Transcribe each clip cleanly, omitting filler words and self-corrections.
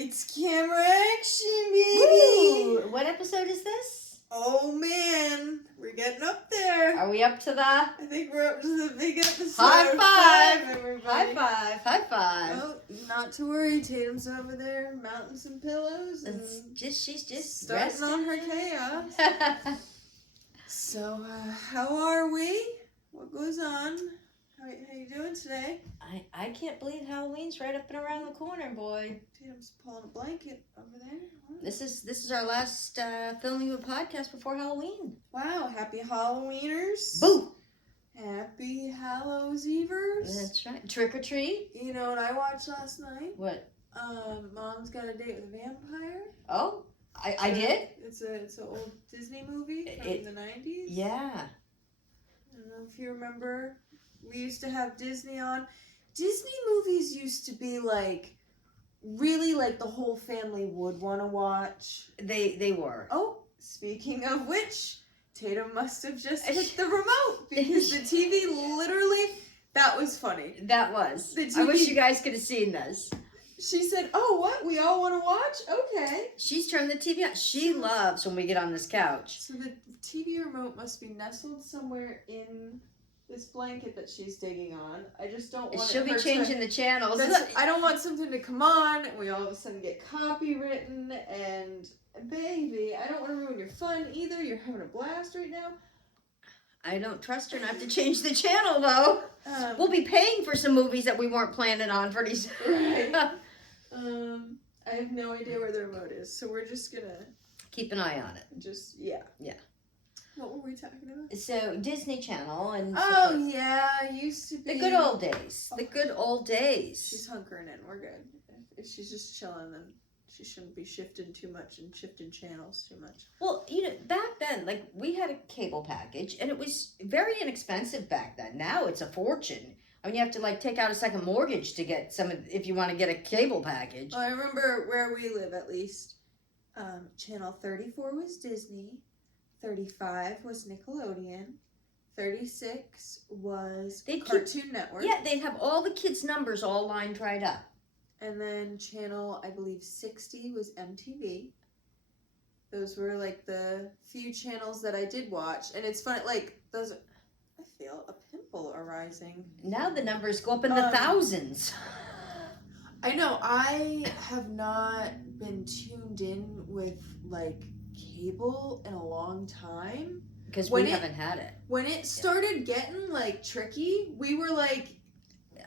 Lights, camera, action, baby! Woo! What episode is this? Oh man, we're getting up there. Are we up to the... I think we're up to the big episode. High five! Everybody. High five! High five! Oh, not to worry, Tatum's over there mounting some pillows and She's just starting resting. on her chaos. So, how are we? What goes on? How you doing today? I can't believe Halloween's right up and around the corner, boy. Tatum's pulling a blanket over there. What? This is our last filming of a podcast before Halloween. Wow, happy Halloweeners. Boo! Happy Hallows Evers. That's right. Trick or treat. You know what I watched last night? What? Mom's Got a Date with a Vampire. Oh, I did? It's an old Disney movie from the 90s. Yeah. I don't know if you remember. We used to have Disney on. Disney movies used to be like, really like the whole family would want to watch. They were. Oh, speaking of which, Tatum must have just hit the remote because the TV literally, that was funny. That was. The TV, I wish you guys could have seen this. She said, oh, what? We all want to watch? Okay. She's turned the TV on. She loves when we get on this couch. So the TV remote must be nestled somewhere in this blanket that she's digging on. I just don't want She'll be changing the channels. I don't want something to come on and we all of a sudden get copywritten and baby, I don't want to ruin your fun either. You're having a blast right now. I don't trust her not to change the channel though. We'll be paying for some movies that we weren't planning on pretty soon. Right. I have no idea where the remote is, so we're just gonna keep an eye on it. Yeah. What were we talking about? So Disney Channel and used to be the good old days. The good old days. She's hunkering in. We're good. If she's just chilling, then she shouldn't be shifting too much and shifting channels too much. Well, back then, like we had a cable package, and it was very inexpensive back then. Now it's a fortune. I mean, you have to like take out a second mortgage to get if you want to get a cable package. Well, I remember where we live at least. Channel 34 was Disney. 35 was Nickelodeon. 36 was Cartoon Network. Yeah, they'd have all the kids' numbers all lined right up. And then channel, I believe, 60 was MTV. Those were like the few channels that I did watch. And it's funny, like, those, I feel a pimple arising. Now the numbers go up in the thousands. I know, I have not been tuned in with, like, cable in a long time. Because we haven't had it. When it started getting, like, tricky, we were like,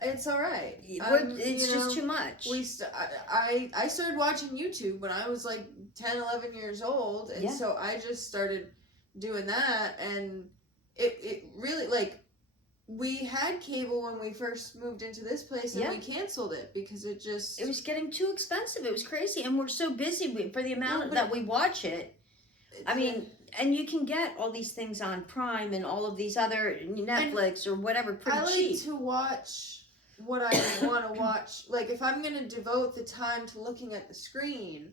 it's all right. It's just too much. I started watching YouTube when I was, like, 10, 11 years old. And so I just started doing that. And it really, like, we had cable when we first moved into this place and we canceled it because it was getting too expensive. It was crazy. And we're so busy for the amount that we watch it. I mean, and you can get all these things on Prime and all of these other Netflix or whatever pretty cheap. I like to watch what I want to watch. Like, if I'm going to devote the time to looking at the screen,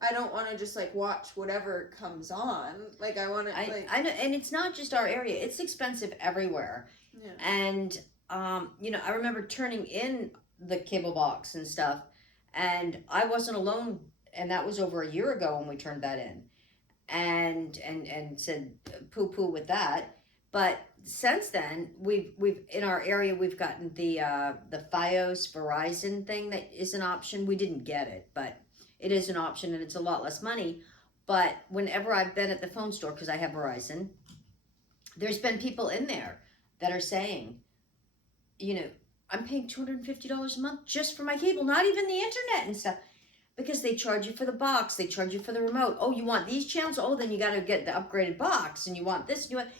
I don't want to just, like, watch whatever comes on. Like, I want to, like... I know, and it's not just our area. It's expensive everywhere. Yeah. And, I remember turning in the cable box and stuff, and I wasn't alone, and that was over a year ago when we turned that in. And said poo-poo with that, but since then we've in our area we've gotten the FiOS Verizon thing that is an option. We didn't get it, but it is an option and it's a lot less money. But whenever I've been at the phone store, because I have Verizon, there's been people in there that are saying, I'm paying $250 a month just for my cable, not even the internet and stuff. Because they charge you for the box, they charge you for the remote. Oh, you want these channels? Oh, then you got to get the upgraded box, and you want this. You want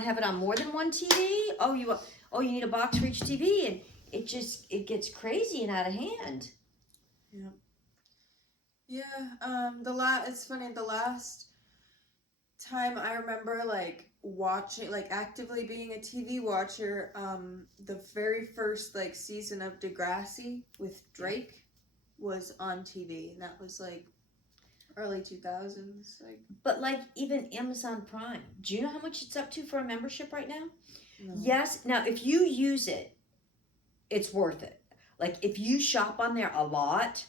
to have it on more than one TV? You need a box for each TV, and it gets crazy and out of hand. Yeah. It's funny. The last time I remember like watching, like actively being a TV watcher, the very first like season of Degrassi with Drake was on TV, and that was like early 2000s. But like even Amazon Prime, do you know how much it's up to for a membership right now? No. Yes. Now, if you use it, it's worth it. Like if you shop on there a lot,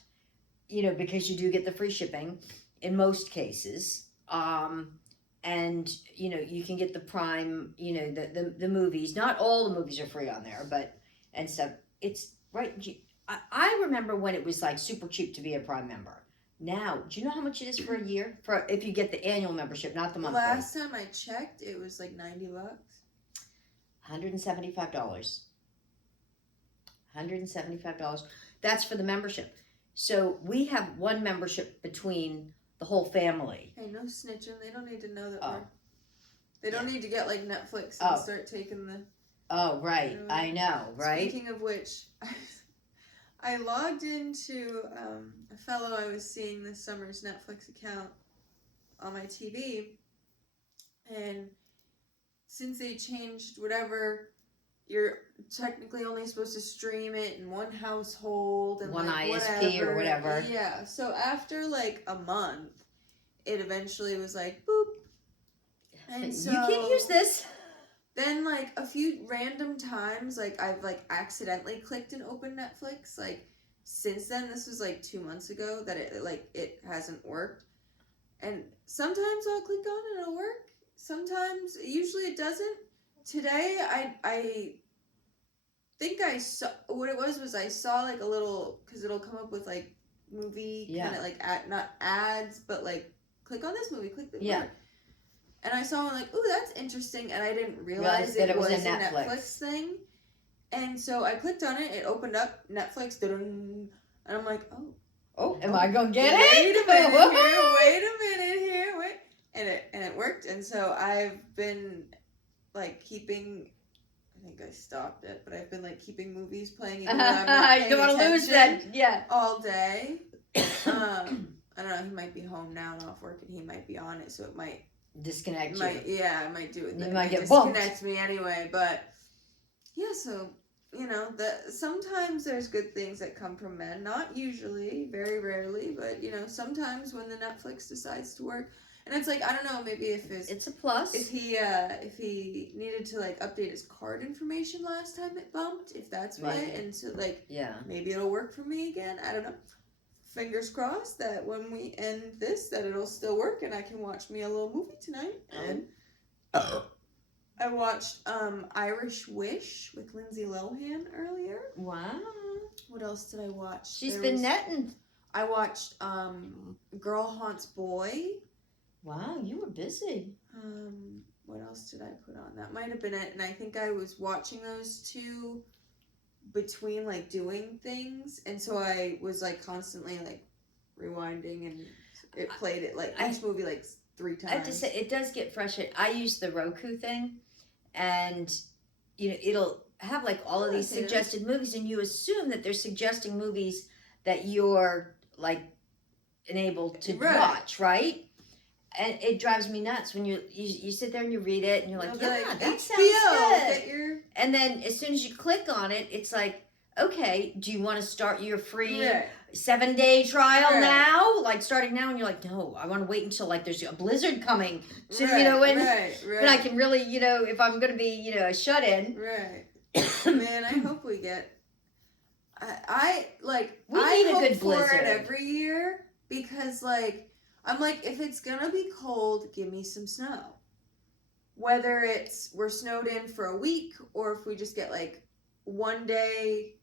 because you do get the free shipping in most cases. And, you can get the Prime, the movies. Not all the movies are free on there, and stuff. It's, right, I remember when it was, like, super cheap to be a Prime member. Now, do you know how much it is for a year? If you get the annual membership, not the monthly. Last time I checked, it was like $90. $175. $175. That's for the membership. So we have one membership between the whole family. Hey, no snitching. They don't need to know that they don't need to get like Netflix and start taking the... Oh, right. I know, right? Speaking of which, I logged into a fellow I was seeing this summer's Netflix account on my TV, and since they changed whatever, you're technically only supposed to stream it in one household and one like ISP or whatever. Yeah, so after like a month, it eventually was like boop, and so you can't use this. Then like a few random times, like I've like accidentally clicked and opened Netflix. Like since then, this was like 2 months ago that it hasn't worked, and sometimes I'll click on it and it'll work. Sometimes, usually it doesn't. Today, I think I saw, what it was I saw like a little, because it'll come up with like movie, kind of like, not ads, but like, click on this movie, click the movie. And I saw one like, ooh, that's interesting, and I didn't realize it was a Netflix thing. And so I clicked on it, it opened up, Netflix, and I'm like, am I going to get it? Wait a minute here. And it worked, and so I've been like keeping. I think I stopped it, but I've been like keeping movies playing. Even though I'm not you don't want to lose that, all day. I don't know. He might be home now and off work, and he might be on it, so it might disconnect you. I might do it. You might get disconnect me anyway, but yeah. So sometimes there's good things that come from men. Not usually, very rarely, but sometimes when the Netflix decides to work. And it's like, I don't know, maybe if it's a plus. If he needed to like update his card information last time it bumped, if that's right, and so like maybe it'll work for me again. I don't know. Fingers crossed that when we end this, that it'll still work and I can watch me a little movie tonight. And I watched Irish Wish with Lindsay Lohan earlier. Wow. What else did I watch? She's been netting. I watched Girl Haunts Boy. Wow, you were busy. What else did I put on? That might have been it. And I think I was watching those two between like doing things, and so I was like constantly like rewinding, and it played it like each movie like 3 times. I have to say, it does get frustrating. I use the Roku thing, and it'll have like all of these suggested movies, and you assume that they're suggesting movies that you're like enabled to watch, right? And it drives me nuts when you sit there and you read it and you're like, that sounds good. And then as soon as you click on it, it's like, okay, do you want to start your free 7-day trial now? Like starting now, and you're like, no, I want to wait until like there's a blizzard coming to when I can really if I'm going to be a shut in. Right. Man, I hope we get. I need a good blizzard for it every year because like. I'm like, if it's gonna be cold, give me some snow. Whether we're snowed in for a week, or if we just get like one day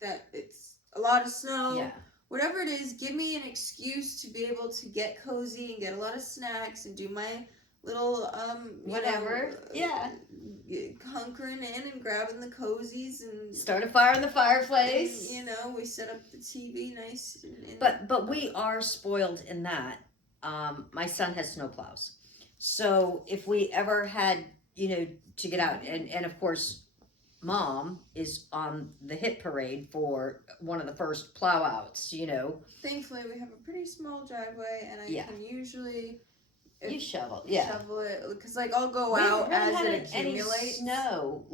that it's a lot of snow. Whatever it is, give me an excuse to be able to get cozy and get a lot of snacks and do my little hunkering in and grabbing the cozies and start a fire in the fireplace. And, we set up the TV nice. But we are spoiled in that. My son has snowplows, so if we ever had to get out, and of course, Mom is on the hit parade for one of the first plow outs. Thankfully, we have a pretty small driveway, and I can usually. You shovel, shovel it because like I'll go out as it accumulates. Any snow,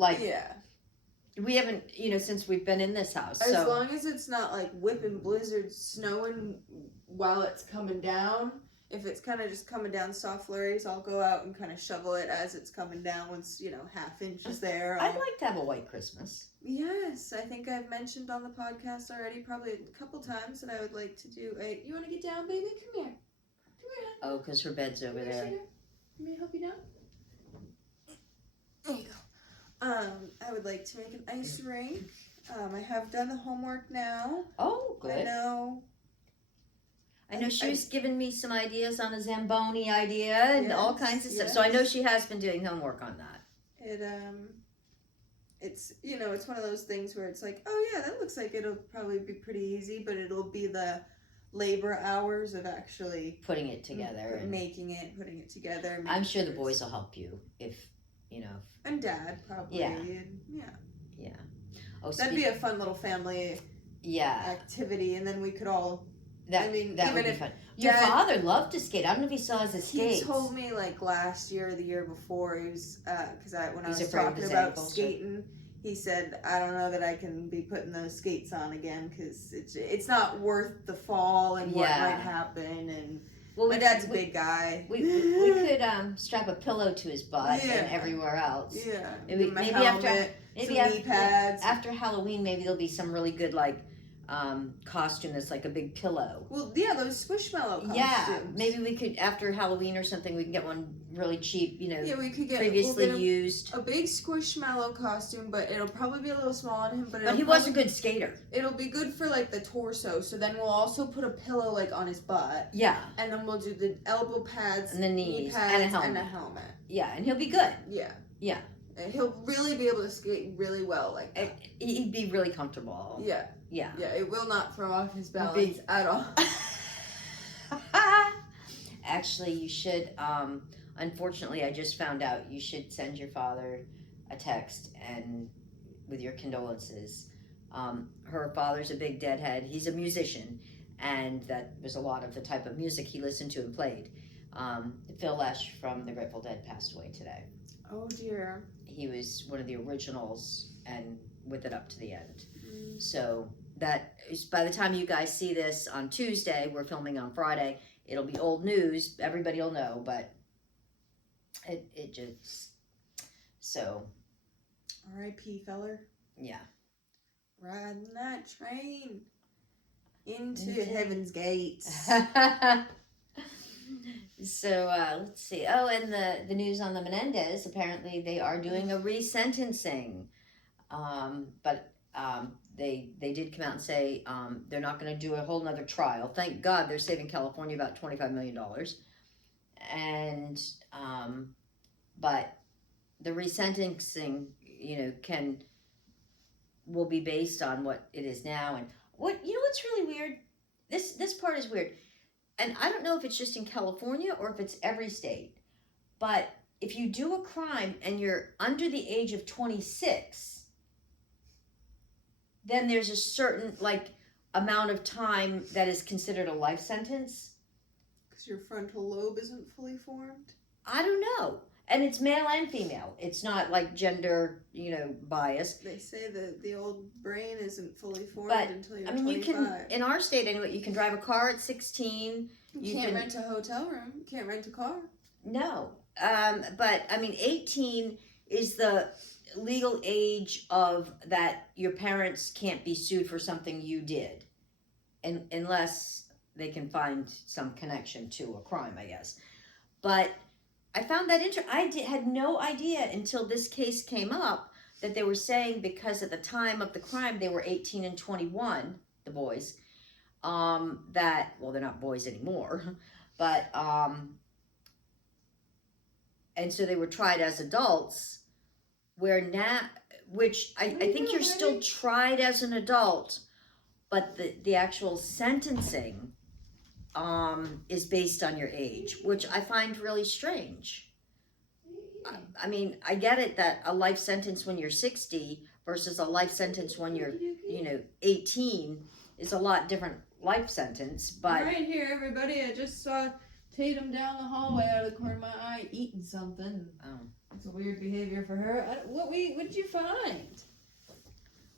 we haven't, since we've been in this house. As long as it's not like whipping blizzards, snowing while it's coming down. If it's kind of just coming down soft flurries, I'll go out and kind of shovel it as it's coming down. Once ½ inch is there. I'd like to have a white Christmas. Yes, I think I've mentioned on the podcast already, probably a couple times, that I would like to do a. You want to get down, baby? Come here. Come here, honey. Oh, because her bed's over there. Let me help you down. There you go. I would like to make an ice rink. I have done the homework now. Oh, good. I know she was giving me some ideas on a Zamboni idea and all kinds of stuff. So I know she has been doing homework on that. It's it's one of those things where it's like, oh yeah, that looks like it'll probably be pretty easy, but it'll be the labor hours of actually putting it together and making it, putting it together. I'm sure the boys will help you if you know. And Dad probably. Yeah. Yeah. Oh, that'd be a fun little family. Activity, and then we could all. That would be fun. Your father loved to skate. I don't know if he still has his skates. He told me like last year or the year before, he was because when I was afraid talking about skating, he said, I don't know that I can be putting those skates on again because it's not worth the fall and what might happen. And my dad's a big guy. We could strap a pillow to his butt and everywhere else. Yeah. Maybe helmet, knee pads. After Halloween, maybe there'll be some really good costume that's like a big pillow. Well, yeah, those Squishmallow costumes. Yeah, maybe we could, after Halloween or something, we can get one really cheap, we could get previously used. A big Squishmallow costume, but it'll probably be a little small on him. But he was a good skater. It'll be good for the torso. So then we'll also put a pillow on his butt. Yeah. And then we'll do the elbow pads and the knee pads and a helmet. Yeah, and he'll be good. Yeah. Yeah. And he'll really be able to skate really well like that. He'd be really comfortable. Yeah. Yeah. Yeah, it will not throw off his balance at all. Actually, you should, unfortunately, I just found out you should send your father a text and with your condolences. Her father's a big deadhead. He's a musician, and that was a lot of the type of music he listened to and played. Phil Lesh from the Grateful Dead passed away today. Oh, dear. He was one of the originals and with it up to the end. So that is, by the time you guys see this on Tuesday, we're filming on Friday, it'll be old news. Everybody will know, but it just, so. R.I.P. feller. Yeah. Riding that train into heaven's gates. So let's see. Oh, and the news on the Menendez, apparently they are doing a resentencing. But they did come out and say they're not going to do a whole nother trial. Thank God they're saving California about $25 million. And but the resentencing, will be based on what it is now. And what's really weird? This part is weird. And I don't know if it's just in California or if it's every state. But if you do a crime and you're under the age of 26, then there's a certain amount of time that is considered a life sentence. Because your frontal lobe isn't fully formed? I don't know. And it's male and female. It's not gender, bias. They say that the old brain isn't fully formed until you're 25. You can, in our state anyway, you can drive a car at 16. You can't rent a hotel room. You can't rent a car. No. But 18 is the legal age of that your parents can't be sued for something you did. Unless they can find some connection to a crime, I guess. But I found that interesting. I had no idea until this case came up that they were saying because at the time of the crime they were 18 and 21, the boys, that, well, they're not boys anymore, but, and so they were tried as adults, where now, which I think you're still tried as an adult, but the actual sentencing is based on your age, which I find really strange. I get it that a life sentence when you're 60 versus a life sentence when you're, 18 is a lot different life sentence, but... Right here, everybody, I just saw Tatum down the hallway out of the corner of my eye eating something. Oh. It's a weird behavior for her. What did you find?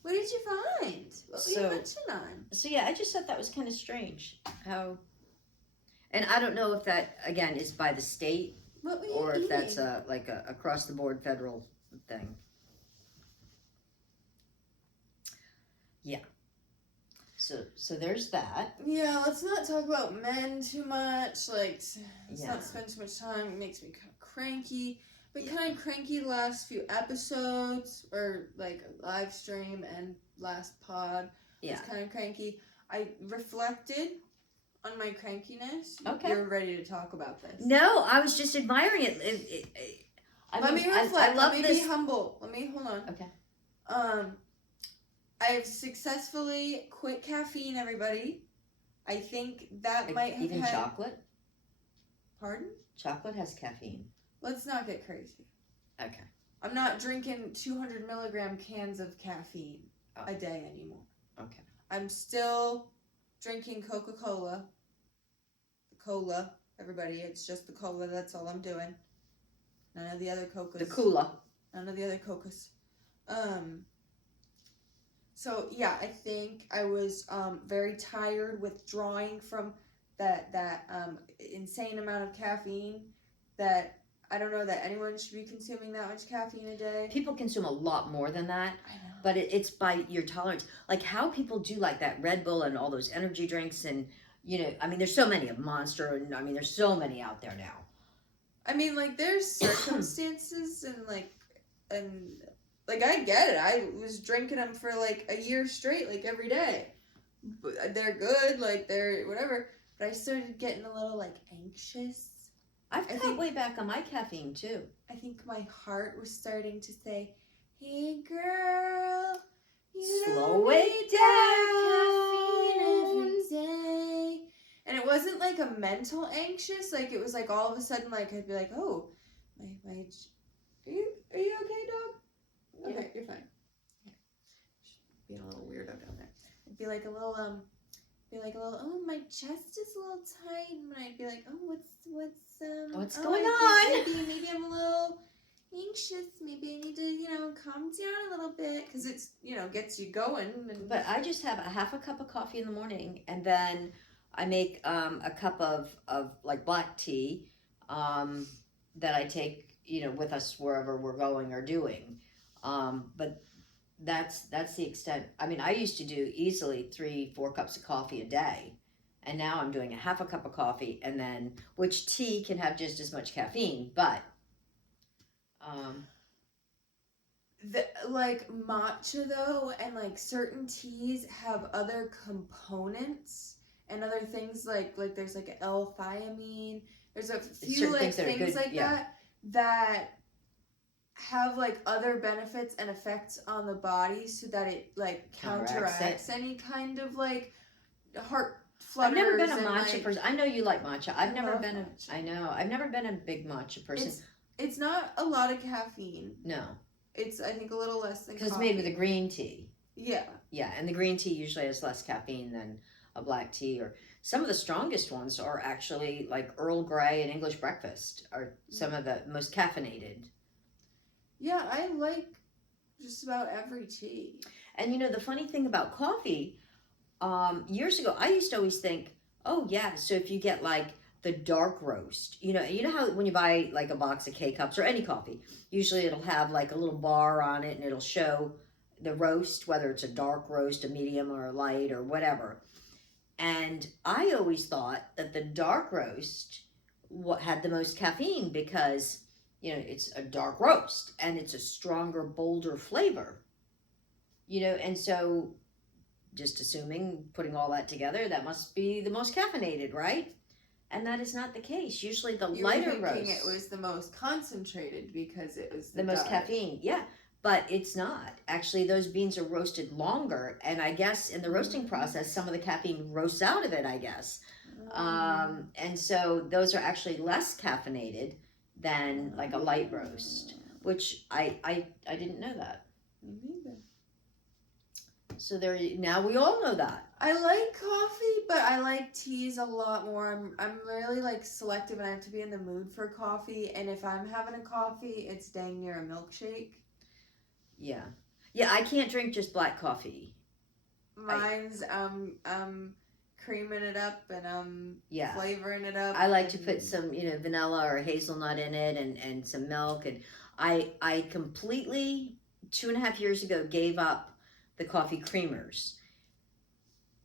What did you find? What were you mentioning on? So yeah, I just thought that was kind of strange. How... And I don't know if that, again, is by the state or if that's a across-the-board federal thing. So there's that. Yeah, let's not talk about men too much. Like, let's not spend too much time. It makes me kind of cranky. Been kind of cranky the last few episodes, or like live stream and last pod. Yeah. It's kind of cranky. I reflected on my crankiness. Okay. You're ready to talk about this. No, I was just admiring it. Let me reflect. I love Let me be humble. Hold on. Okay. I've successfully quit caffeine, everybody. I think that might have even chocolate. Pardon? Chocolate has caffeine. Let's not get crazy. Okay. I'm not drinking 200 milligram cans of caffeine a day anymore. Okay. I'm still drinking Coca-Cola. Cola, everybody. It's just the cola. That's all I'm doing. None of the other Cocas. The cola. None of the other Cocas. So yeah, I think I was very tired, withdrawing from that insane amount of caffeine. That I don't know that anyone should be consuming that much caffeine a day. People consume a lot more than that. I know. But it's by your tolerance. Like how people do like that Red Bull and all those energy drinks and, I mean, there's so many of Monster and I mean, there's so many out there now. I mean, like there's circumstances and I get it. I was drinking them for like a year straight, like every day. But they're good, like they're whatever. But I started getting a little like anxious. I've cut way back on my caffeine too. I think my heart was starting to say, "Hey girl, you slow it down every day." And it wasn't like a mental anxious. Like it was like all of a sudden, like I'd be like, "Oh, my, are you okay, dog?" Yeah. Okay, you're fine. Okay. Being a little weirdo down there. It'd be like a little, oh, my chest is a little tight, and I'd be like, oh, what's going on? Maybe I'm a little anxious. Maybe I need to, calm down a little bit, because it's, gets you going. But I just have a half a cup of coffee in the morning, and then I make a cup of like black tea that I take, with us wherever we're going or doing. But that's the extent. I mean, I used to do easily 3-4 cups of coffee a day, and now I'm doing a half a cup of coffee, and then which tea can have just as much caffeine, but like matcha though, and like certain teas have other components and other things like there's like L-thiamine. There's a few like things like that have like other benefits and effects on the body, so that it like counteracts any kind of like heart flutters. I've never been a matcha person. I know you like matcha. I've never been a big matcha person. It's not a lot of caffeine. No. It's I think a little less than because it's made with a green tea. Yeah. Yeah, and the green tea usually has less caffeine than a black tea, or some of the strongest ones are actually like Earl Grey and English breakfast are some of the most caffeinated. Yeah, I like just about every tea. And the funny thing about coffee, years ago, I used to always think, oh yeah, so if you get like the dark roast, you know how when you buy like a box of K-Cups or any coffee, usually it'll have like a little bar on it and it'll show the roast, whether it's a dark roast, a medium, or a light, or whatever. And I always thought that the dark roast had the most caffeine because it's a dark roast and it's a stronger, bolder flavor, and so just assuming, putting all that together, that must be the most caffeinated, right? And that is not the case. Usually the lighter roast. It was the most concentrated because it was the most caffeine. Yeah, but it's not. Actually, those beans are roasted longer, and I guess in the roasting process, some of the caffeine roasts out of it, I guess. And so those are actually less caffeinated than like a light roast, which I didn't know that. Me neither. So now we all know that. I like coffee, but I like teas a lot more. I'm really like selective, and I have to be in the mood for coffee. And if I'm having a coffee, it's dang near a milkshake. Yeah, I can't drink just black coffee. Mine's creaming it up and flavoring it up. I like to put some vanilla or hazelnut in it and some milk. And I completely 2.5 years ago gave up the coffee creamers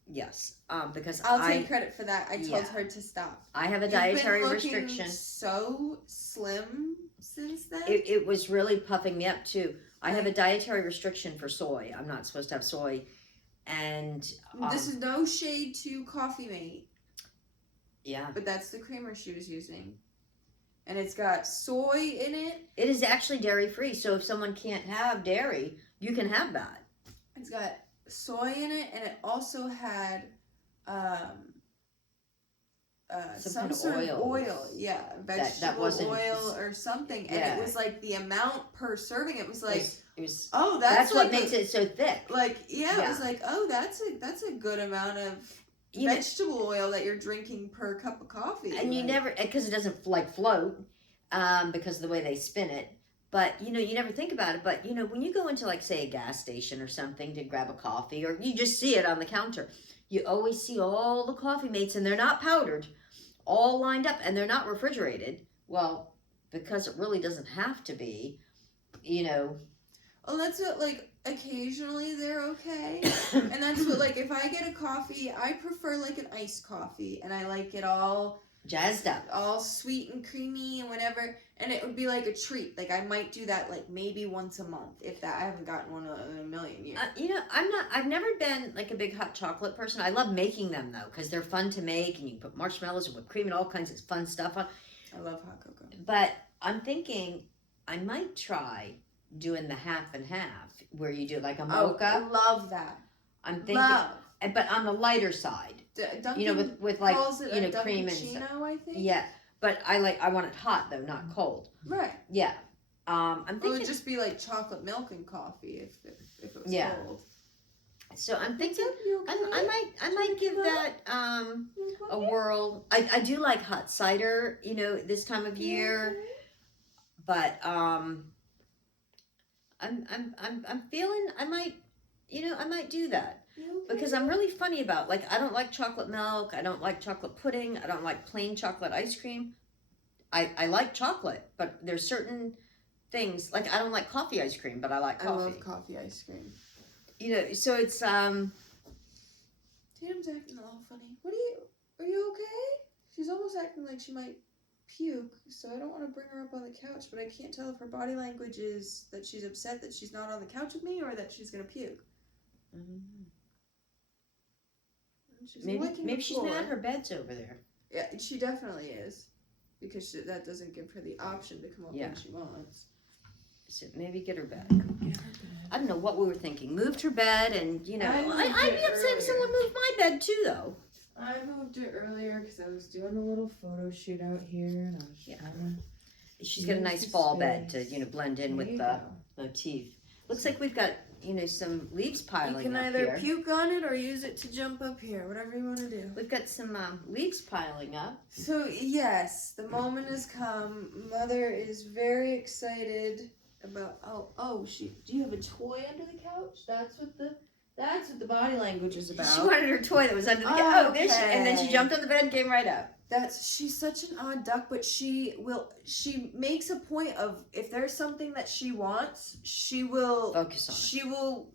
Yes, because I'll take credit for that. I told Yeah. her to stop. I have a You've dietary been looking restriction. so slim since then. It was really puffing me up too. I have a dietary restriction for soy. I'm not supposed to have soy, and this is no shade to Coffee Mate. Yeah, but that's the creamer she was using, and it's got soy in it. It is actually dairy free, so if someone can't have dairy, you can have that. It's got soy in it, and it also had some sort of oil, vegetable oil or something, and it was like the amount per serving. It was like it was that's what like makes it so thick. Like it was like that's a good amount of vegetable oil that you're drinking per cup of coffee, and you never, because it doesn't float because of the way they spin it. But you never think about it. But when you go into, like, say, a gas station or something to grab a coffee, or you just see it on the counter, you always see all the Coffee Mates, and they're not powdered, all lined up, and they're not refrigerated. Well, because it really doesn't have to be, Well, that's what, like, occasionally they're okay. And that's what, like, if I get a coffee, I prefer, like, an iced coffee. And I like it all jazzed up, all sweet and creamy and whatever. And it would be like a treat. Like, I might do that, like, maybe once a month. If that, I haven't gotten one in a million years. I've never been, like, a big hot chocolate person. I love making them, though, because they're fun to make. And you can put marshmallows and whipped cream and all kinds of fun stuff on. I love hot cocoa. But I'm thinking I might try doing the half and half, where you do like a mocha. Oh, love that. I'm thinking, but on the lighter side, Dunkin' with like calls it cream and stuff. I think. Yeah, but I want it hot though, not cold. Right. Yeah. I'm thinking it would just be like chocolate milk and coffee if it was cold. So I'm thinking I might give that a whirl. I do like hot cider, this time of year, but I'm feeling I might do that. Because I'm really funny about, like, I don't like chocolate milk, I don't like chocolate pudding, I don't like plain chocolate ice cream. I like chocolate, but there's certain things, like, I don't like coffee ice cream, but I like coffee. I love coffee ice cream. So it's Tatum's acting a little funny. Are you okay? She's almost acting like she might puke, so I don't want to bring her up on the couch, but I can't tell if her body language is that she's upset that she's not on the couch with me or that she's gonna puke. Maybe she's mad her bed's over there. Yeah, she definitely is, because that doesn't give her the option to come up when she wants. So maybe get her back. I don't know what we were thinking. Moved her bed, and I'd be upset if someone moved my bed too, though. I moved it earlier because I was doing a little photo shoot out here, and I was She's got a nice fall bed to blend in with the motif. Looks like we've got some leaves piling up here. You can either puke on it or use it to jump up here, whatever you want to do. We've got some leaves piling up. So yes, the moment has come. Mother is very excited about. Do you have a toy under the couch? That's what the body language is about. She wanted her toy that was under the couch. And then she jumped on the bed and came right up. She's such an odd duck, but she makes a point of, if there's something that she wants, she will focus on it. She will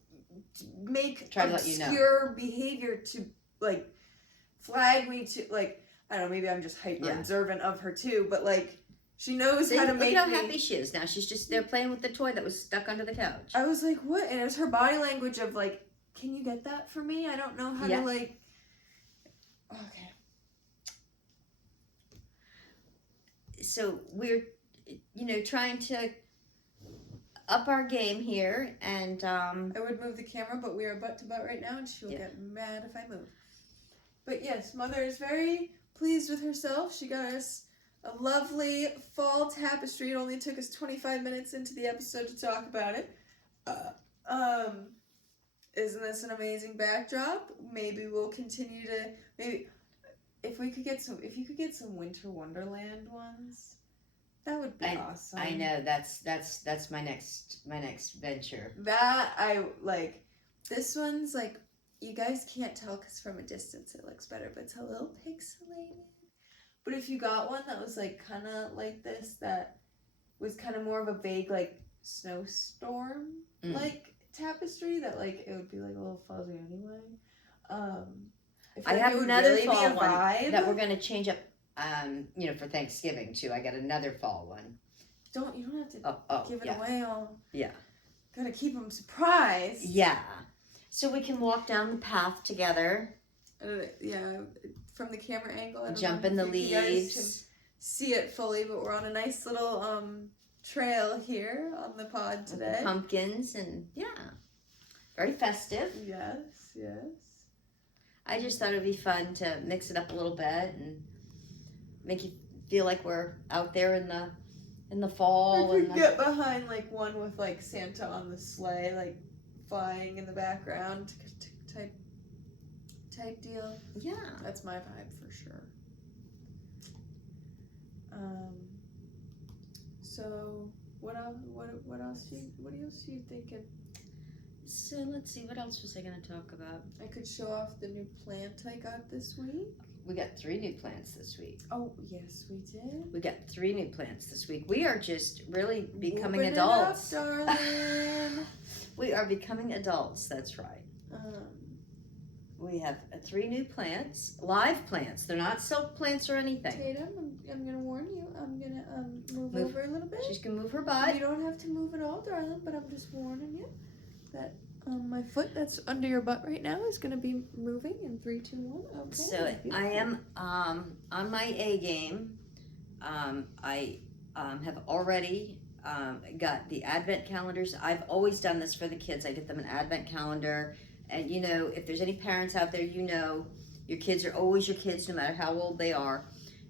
make Try to obscure behavior to, like, flag me to, like, I don't know, maybe I'm just hyper observant of her too, but, like, she knows how to make me. Look how happy she is now. She's just there playing with the toy that was stuck under the couch. I was like, what? And it was her body language of, like, can you get that for me? I don't know how to, like. Okay. So we're, trying to up our game here, and I would move the camera, but we are butt to butt right now, and she'll get mad if I move. But yes, Mother is very pleased with herself. She got us a lovely fall tapestry. It only took us 25 minutes into the episode to talk about it. Isn't this an amazing backdrop? Maybe we'll continue to if you could get some Winter Wonderland ones, that would be awesome. I know that's my next venture. That I like. This one's like, you guys can't tell because from a distance it looks better, but it's a little pixelated. But if you got one that was like kind of like this, that was kind of more of a vague, like, snowstorm like tapestry, that, like, it would be like a little fuzzy anyway. I have another fall one that we're gonna change up. For Thanksgiving too. I got another fall one. You don't have to give it away all. Yeah. Gotta keep them surprised. Yeah. So we can walk down the path together. From the camera angle. Jump in the leaves. You guys can see it fully, but we're on a nice little trail here on the pod today. With pumpkins and very festive. Yes. I just thought it'd be fun to mix it up a little bit and make you feel like we're out there in the fall. I could get behind like one with like Santa on the sleigh, like flying in the background type deal. Yeah, that's my vibe for sure. So what else? What else are you thinking? So let's see. What else was I going to talk about? I could show off the new plant I got this week. We got 3 new plants this week. Oh yes, we did. We got 3 new plants this week. We are just really becoming Open adults. It up, darling. We are becoming adults. That's right. We have 3 new plants, live plants. They're not silk plants or anything. Tatum, I'm gonna warn you. I'm gonna move over a little bit. She's gonna move her butt. You don't have to move at all, darling. But I'm just warning you that my foot that's under your butt right now is gonna be moving in 3, 2, 1. Okay. So I am on my A game. I have already got the advent calendars. I've always done this for the kids. I get them an advent calendar. And if there's any parents out there, your kids are always your kids no matter how old they are.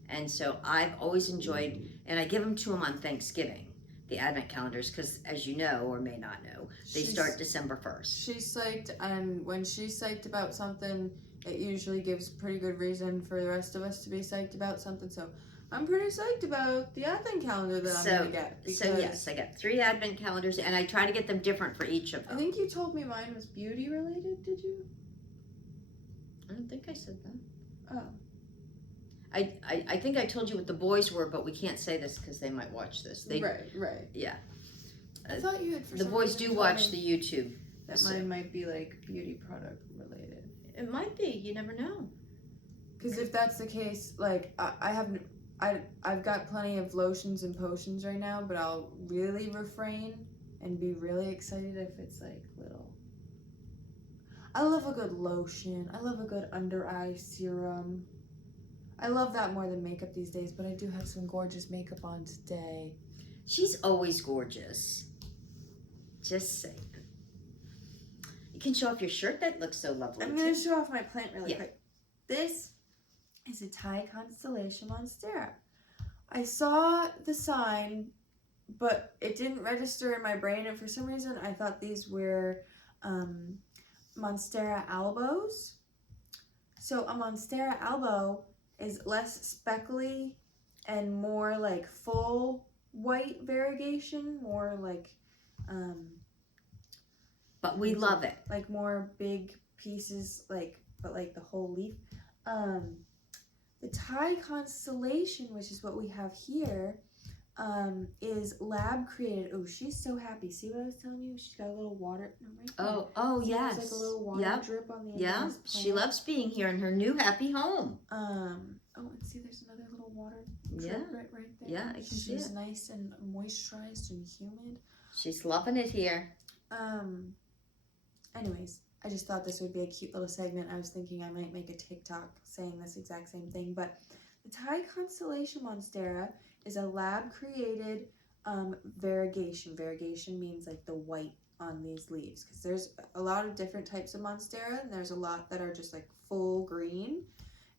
And so I've always enjoyed, and I give them to them on Thanksgiving, the advent calendars, because as you know, or may not know, they start December 1st. She's psyched, and when she's psyched about something, it usually gives pretty good reason for the rest of us to be psyched about something. So I'm pretty psyched about the advent calendar that I'm going to get. So yes, I got 3 advent calendars, and I try to get them different for each of them. I think you told me mine was beauty related, did you? I don't think I said that. Oh. I think I told you what the boys were, but we can't say this because they might watch this. Right. Yeah. I thought you had. The boys do watch the YouTube. That mine might be like beauty product related. It might be. You never know. Because if that's the case, like I've got plenty of lotions and potions right now, but I'll really refrain and be really excited if it's like little. I love a good lotion. I love a good under eye serum. I love that more than makeup these days, but I do have some gorgeous makeup on today. She's always gorgeous. Just saying. You can show off your shirt. That looks so lovely. I'm going to show off my plant really quick. This is a Thai constellation monstera. I saw the sign, but it didn't register in my brain, and for some reason I thought these were Monstera albos. So a Monstera albo is less speckly and more like full white variegation, more like but we love it. Like more big pieces, but like the whole leaf. The Thai constellation, which is what we have here, is lab created. Oh, she's so happy. See what I was telling you? She's got a little water. Oh, yes. There's like a little water drip on the end of this plant. She loves being here in her new happy home. Oh, and see, there's another little water drip right there. Yeah, I can see it. She's nice and moisturized and humid. She's loving it here. Anyways, I just thought this would be a cute little segment. I was thinking I might make a TikTok saying this exact same thing, but the Thai constellation monstera is a lab-created variegation. Variegation means like the white on these leaves, because there's a lot of different types of monstera, and there's a lot that are just like full green.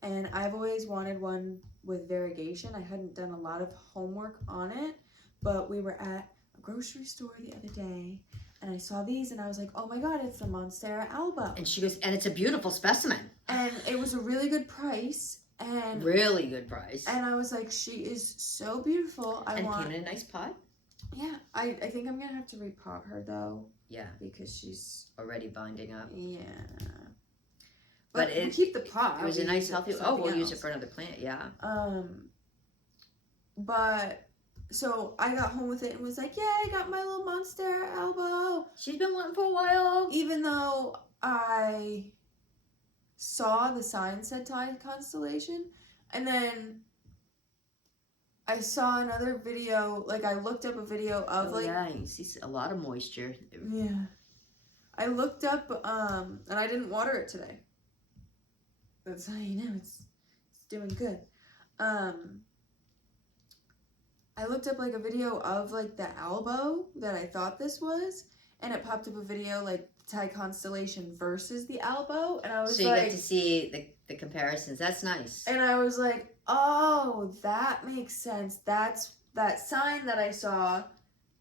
And I've always wanted one with variegation. I hadn't done a lot of homework on it, but we were at a grocery store the other day, and I saw these, and I was like, oh my god, it's the Monstera alba. And she goes, and it's a beautiful specimen. And it was a really good price. And really good price. And I was like, she is so beautiful. Came in a nice pot? Yeah. I think I'm going to have to repot her, though. Yeah. Because she's already binding up. Yeah. But we'll keep the pot. It was a nice, healthy... Oh, we'll use it for another plant, yeah. But... So I got home with it and was like, yeah, I got my little Monstera alba. She's been wanting for a while. Even though I saw the sign said Thai constellation, and then I saw another video, like I looked up a video of yeah, you see a lot of moisture. Yeah. I looked up, and I didn't water it today. That's how you know it's doing good. I looked up like a video of like the elbow that I thought this was, and it popped up a video like Thai constellation versus the elbow, and I was so you like, get to see the comparisons. That's nice. and I was like, oh, that makes sense. That's that sign that I saw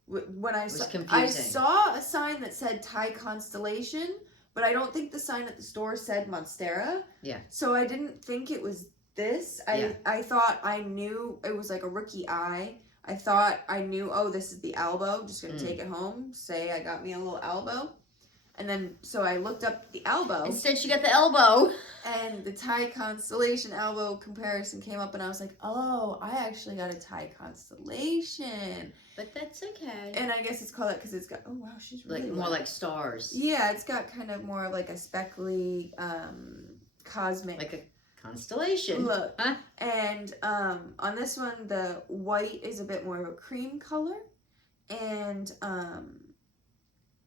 when I saw a sign that said Thai constellation, but I don't think the sign at the store said Monstera. Yeah. So I didn't think it was this. I thought I knew it was like a rookie eye. I thought I knew, oh, this is the elbow. Just gonna take it home. Say I got me a little elbow. And then, so I looked up the elbow. Instead, she got the elbow. And the Thai constellation elbow comparison came up, and I was like, oh, I actually got a Thai constellation. But that's okay. And I guess it's called that because it's got, oh, wow, she's really like more like stars. Yeah, it's got kind of more like a speckly, cosmic. Like a constellation. Look. Huh? And on this one, the white is a bit more of a cream color. And on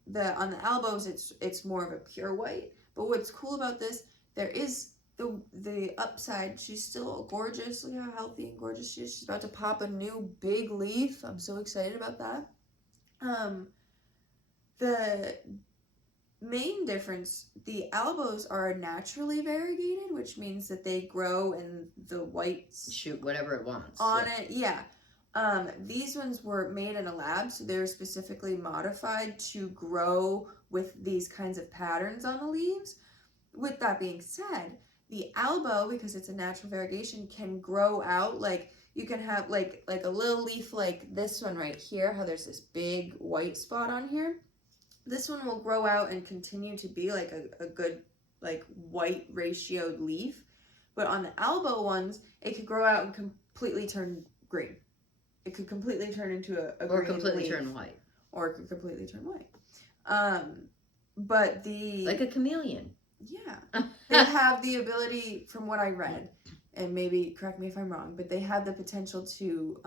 the elbows, it's more of a pure white. But what's cool about this, there is the upside. She's still gorgeous. Look how healthy and gorgeous she is. She's about to pop a new big leaf. I'm so excited about that. The main difference, the elbows are naturally variegated, which means that they grow and the whites shoot whatever it wants on it. Yeah. These ones were made in a lab, so they're specifically modified to grow with these kinds of patterns on the leaves. With that being said, the elbow, because it's a natural variegation, can grow out. Like you can have like a little leaf like this one right here, how there's this big white spot on here. This one will grow out and continue to be like a good like white ratioed leaf. But on the elbow ones, it could grow out and completely turn green. It could completely turn into a or green completely leaf. turn white. Or it could completely turn white. But the... Like a chameleon. Yeah. They have the ability, from what I read, and maybe correct me if I'm wrong, but they have the potential to,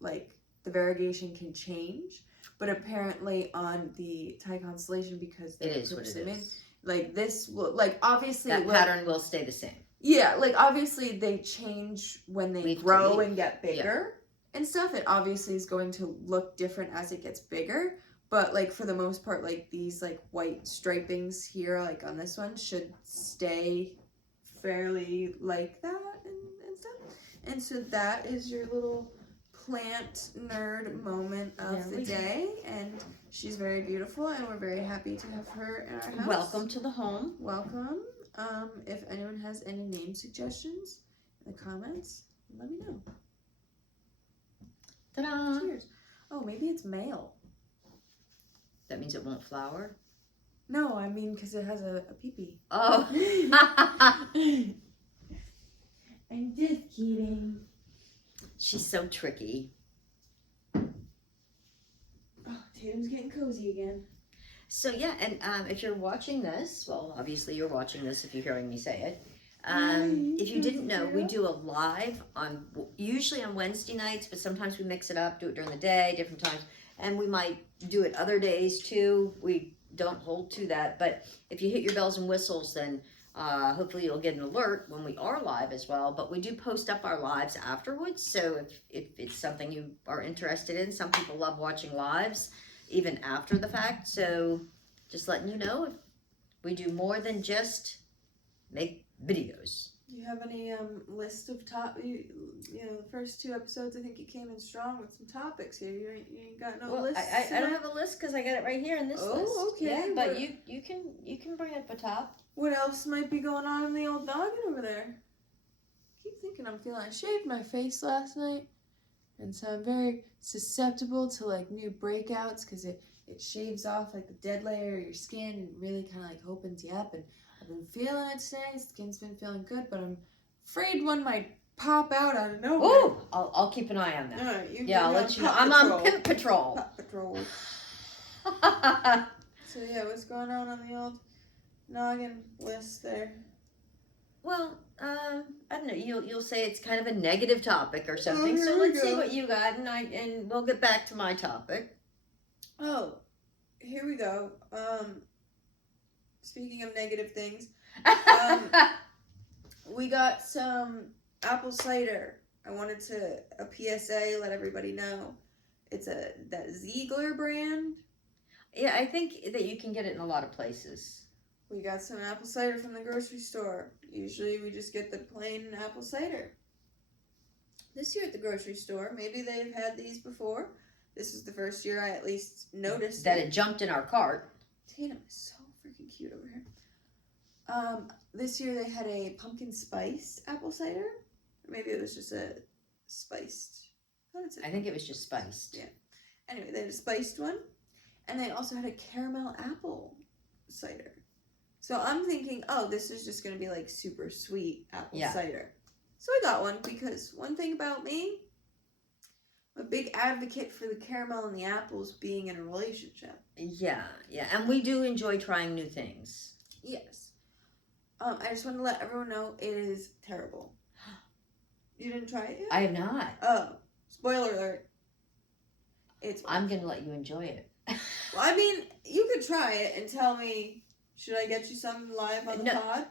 like, the variegation can change. But apparently on the Thai constellation, because it is what it is. Like this will, like obviously that pattern will stay the same. Yeah, like obviously they change when they grow and get bigger and stuff. It obviously is going to look different as it gets bigger. But like for the most part, like these like white stripings here, like on this one, should stay fairly like that and stuff. And so that is your little plant nerd moment of the day, and she's very beautiful, and we're very happy to have her in our house. Welcome to the home. Welcome. If anyone has any name suggestions in the comments, let me know. Ta-da! Cheers. Oh, maybe it's male. That means it won't flower? No, I mean because it has a pee-pee. Oh. I'm just kidding. She's so tricky. Oh, Tatum's getting cozy again. So yeah, and if you're watching this, well, obviously you're watching this if you're hearing me say it. If you didn't know, we do a live usually on Wednesday nights, but sometimes we mix it up, do it during the day, different times, and we might do it other days too. We don't hold to that, but if you hit your bells and whistles, then hopefully you'll get an alert when we are live as well. But we do post up our lives afterwards, so if it's something you are interested in, some people love watching lives even after the fact. So just letting you know, if we do more than just make videos. Do you have any list of you know, the first 2 episodes, I think you came in strong with some topics here. You ain't got no list. I don't have a list because I got it right here in this list. Oh, okay. Yeah, but you can bring up a top. What else might be going on in the old noggin over there? I keep thinking I shaved my face last night, and so I'm very susceptible to like new breakouts because it shaves off like the dead layer of your skin and really kind of like opens you up. And I've been feeling it today. Skin's been feeling good, but I'm afraid one might pop out of nowhere. Oh, I'll keep an eye on that. All right, I'll let you know. I'm on Pimp Patrol. Pop Patrol. So yeah, what's going on the old noggin list there? Well, I don't know. You'll say it's kind of a negative topic or something. So here we let's see go. what you got, and we'll get back to my topic. Oh, here we go. Speaking of negative things, we got some apple cider. I wanted to a PSA, let everybody know. It's that Ziegler brand. Yeah, I think that you can get it in a lot of places. We got some apple cider from the grocery store. Usually we just get the plain apple cider. This year at the grocery store, maybe they've had these before. This is the first year I at least noticed that it jumped in our cart. Tatum is so freaking cute over here. This year they had a pumpkin spice apple cider. Or maybe it was just a spiced. I think it was just spiced. Yeah. Anyway, they had a spiced one. And they also had a caramel apple cider. So I'm thinking, oh, this is just going to be like super sweet apple cider. So I got one because one thing about me, I'm a big advocate for the caramel and the apples being in a relationship. Yeah. And we do enjoy trying new things. Yes. I just want to let everyone know it is terrible. You didn't try it yet? I have not. Oh, spoiler alert. I'm going to let you enjoy it. Well, I mean, you could try it and tell me, should I get you some live on the pod?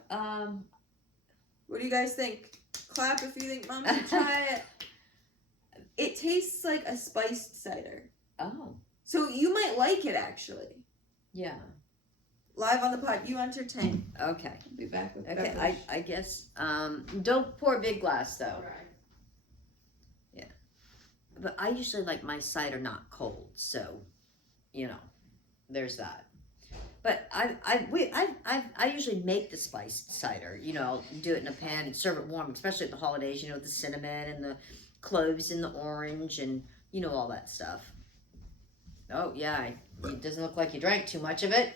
What do you guys think? Clap if you think Mom should try it. It tastes like a spiced cider. Oh. So you might like it, actually. Yeah. Live on the pod. You entertain. Okay. I'll be back with Okay, I guess. Don't pour a big glass, though. Right. Yeah. But I usually like my cider not cold, so, there's that. But I usually make the spiced cider. I'll do it in a pan and serve it warm, especially at the holidays. With the cinnamon and the cloves and the orange and all that stuff. Oh yeah, it doesn't look like you drank too much of it.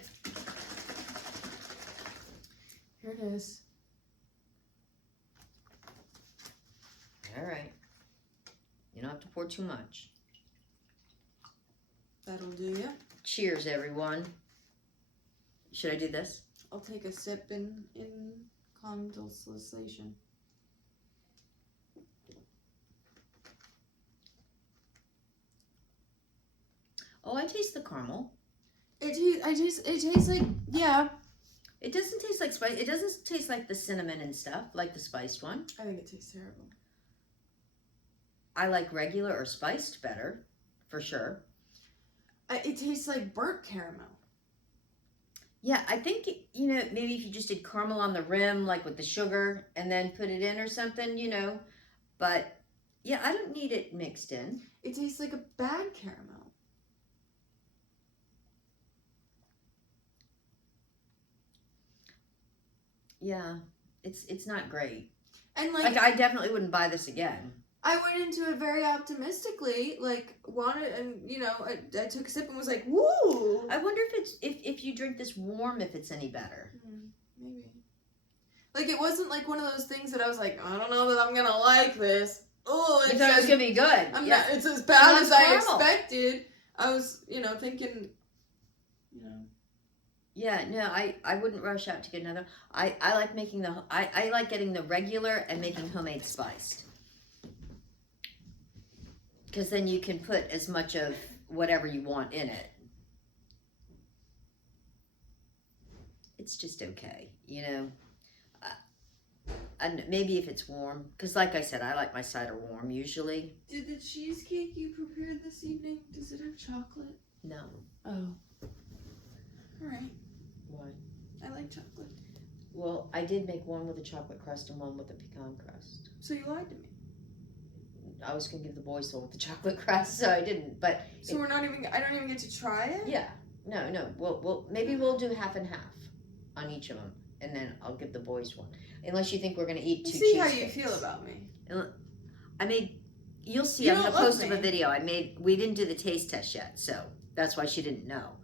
Here it is. All right. You don't have to pour too much. That'll do ya. Cheers, everyone. Should I do this? I'll take a sip in contemplation. Oh, I taste the caramel. It tastes like, yeah. It doesn't taste like spice. It doesn't taste like the cinnamon and stuff, like the spiced one. I think it tastes terrible. I like regular or spiced better, for sure. It tastes like burnt caramel. Yeah, I think, maybe if you just did caramel on the rim, like with the sugar, and then put it in or something, But, yeah, I don't need it mixed in. It tastes like a bad caramel. Yeah, it's not great. And like I definitely wouldn't buy this again. I went into it very optimistically, wanted, and I took a sip and was like, "Woo!" I wonder if you drink this warm, if it's any better. Maybe. It wasn't like one of those things that I was like, I don't know that I'm gonna like this. Oh, you thought it was gonna be good. It's as bad as I expected. I was, thinking, Yeah, no, I wouldn't rush out to get another. I like making I like getting the regular and making homemade spiced. Because then you can put as much of whatever you want in it. It's just okay, and maybe if it's warm, because like I said, I like my cider warm usually. Did the cheesecake you prepared this evening, does it have chocolate? No. Oh. Alright. Why? I like chocolate. Well, I did make one with a chocolate crust and one with a pecan crust. So you lied to me. I was going to give the boys one with the chocolate crust, so I didn't, but... So I don't even get to try it? Yeah. No. Maybe we'll do half and half on each of them, and then I'll give the boys one. Unless you think we're going to eat two cheesecakes. See how you feel about me. I made... You'll see, I'm going to post up a video. We didn't do the taste test yet, so that's why she didn't know.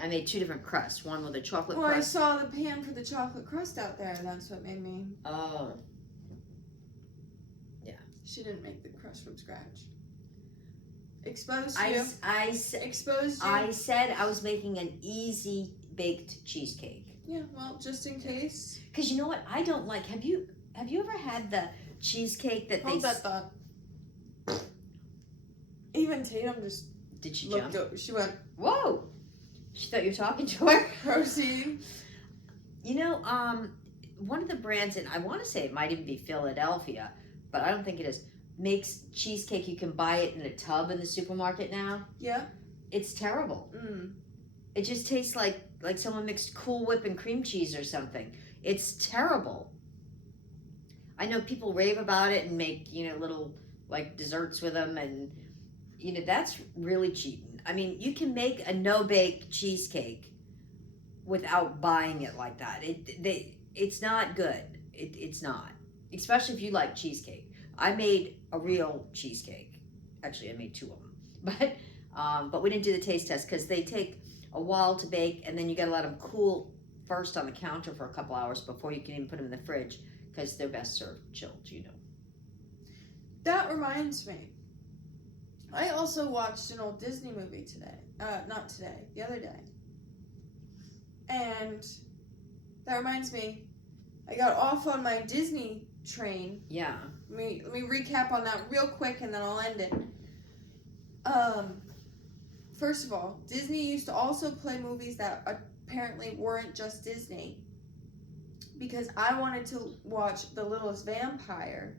I made two different crusts, one with a chocolate crust. Well, I saw the pan for the chocolate crust out there, and that's what made me... Oh. Yeah. She didn't make the crust from scratch. Exposed you. Exposed you. I said I was making an easy baked cheesecake. Yeah, well, just in case. Because you know what? I don't like. Have you ever had the cheesecake that Hold that thought. Even Tatum just Did she looked jump? up. She went, Whoa! She thought you were talking to her. proceed. You know, one of the brands, and I want to say it might even be Philadelphia, but I don't think it is, makes cheesecake. You can buy it in a tub in the supermarket now. Yeah. It's terrible. It just tastes like someone mixed Cool Whip and cream cheese or something. It's terrible. I know people rave about it and make, little like desserts with them, and that's really cheating. I mean, you can make a no-bake cheesecake without buying it like that. It's not good. It's not. Especially if you like cheesecake. I made a real cheesecake. Actually, I made 2 of them. But we didn't do the taste test because they take a while to bake, and then you got to let them cool first on the counter for a couple hours before you can even put them in the fridge because they're best served chilled, That reminds me. I also watched an old Disney movie today. Not today, the other day. And that reminds me, I got off on my Disney train. Yeah. Let me recap on that real quick and then I'll end it. First of all, Disney used to also play movies that apparently weren't just Disney. Because I wanted to watch The Littlest Vampire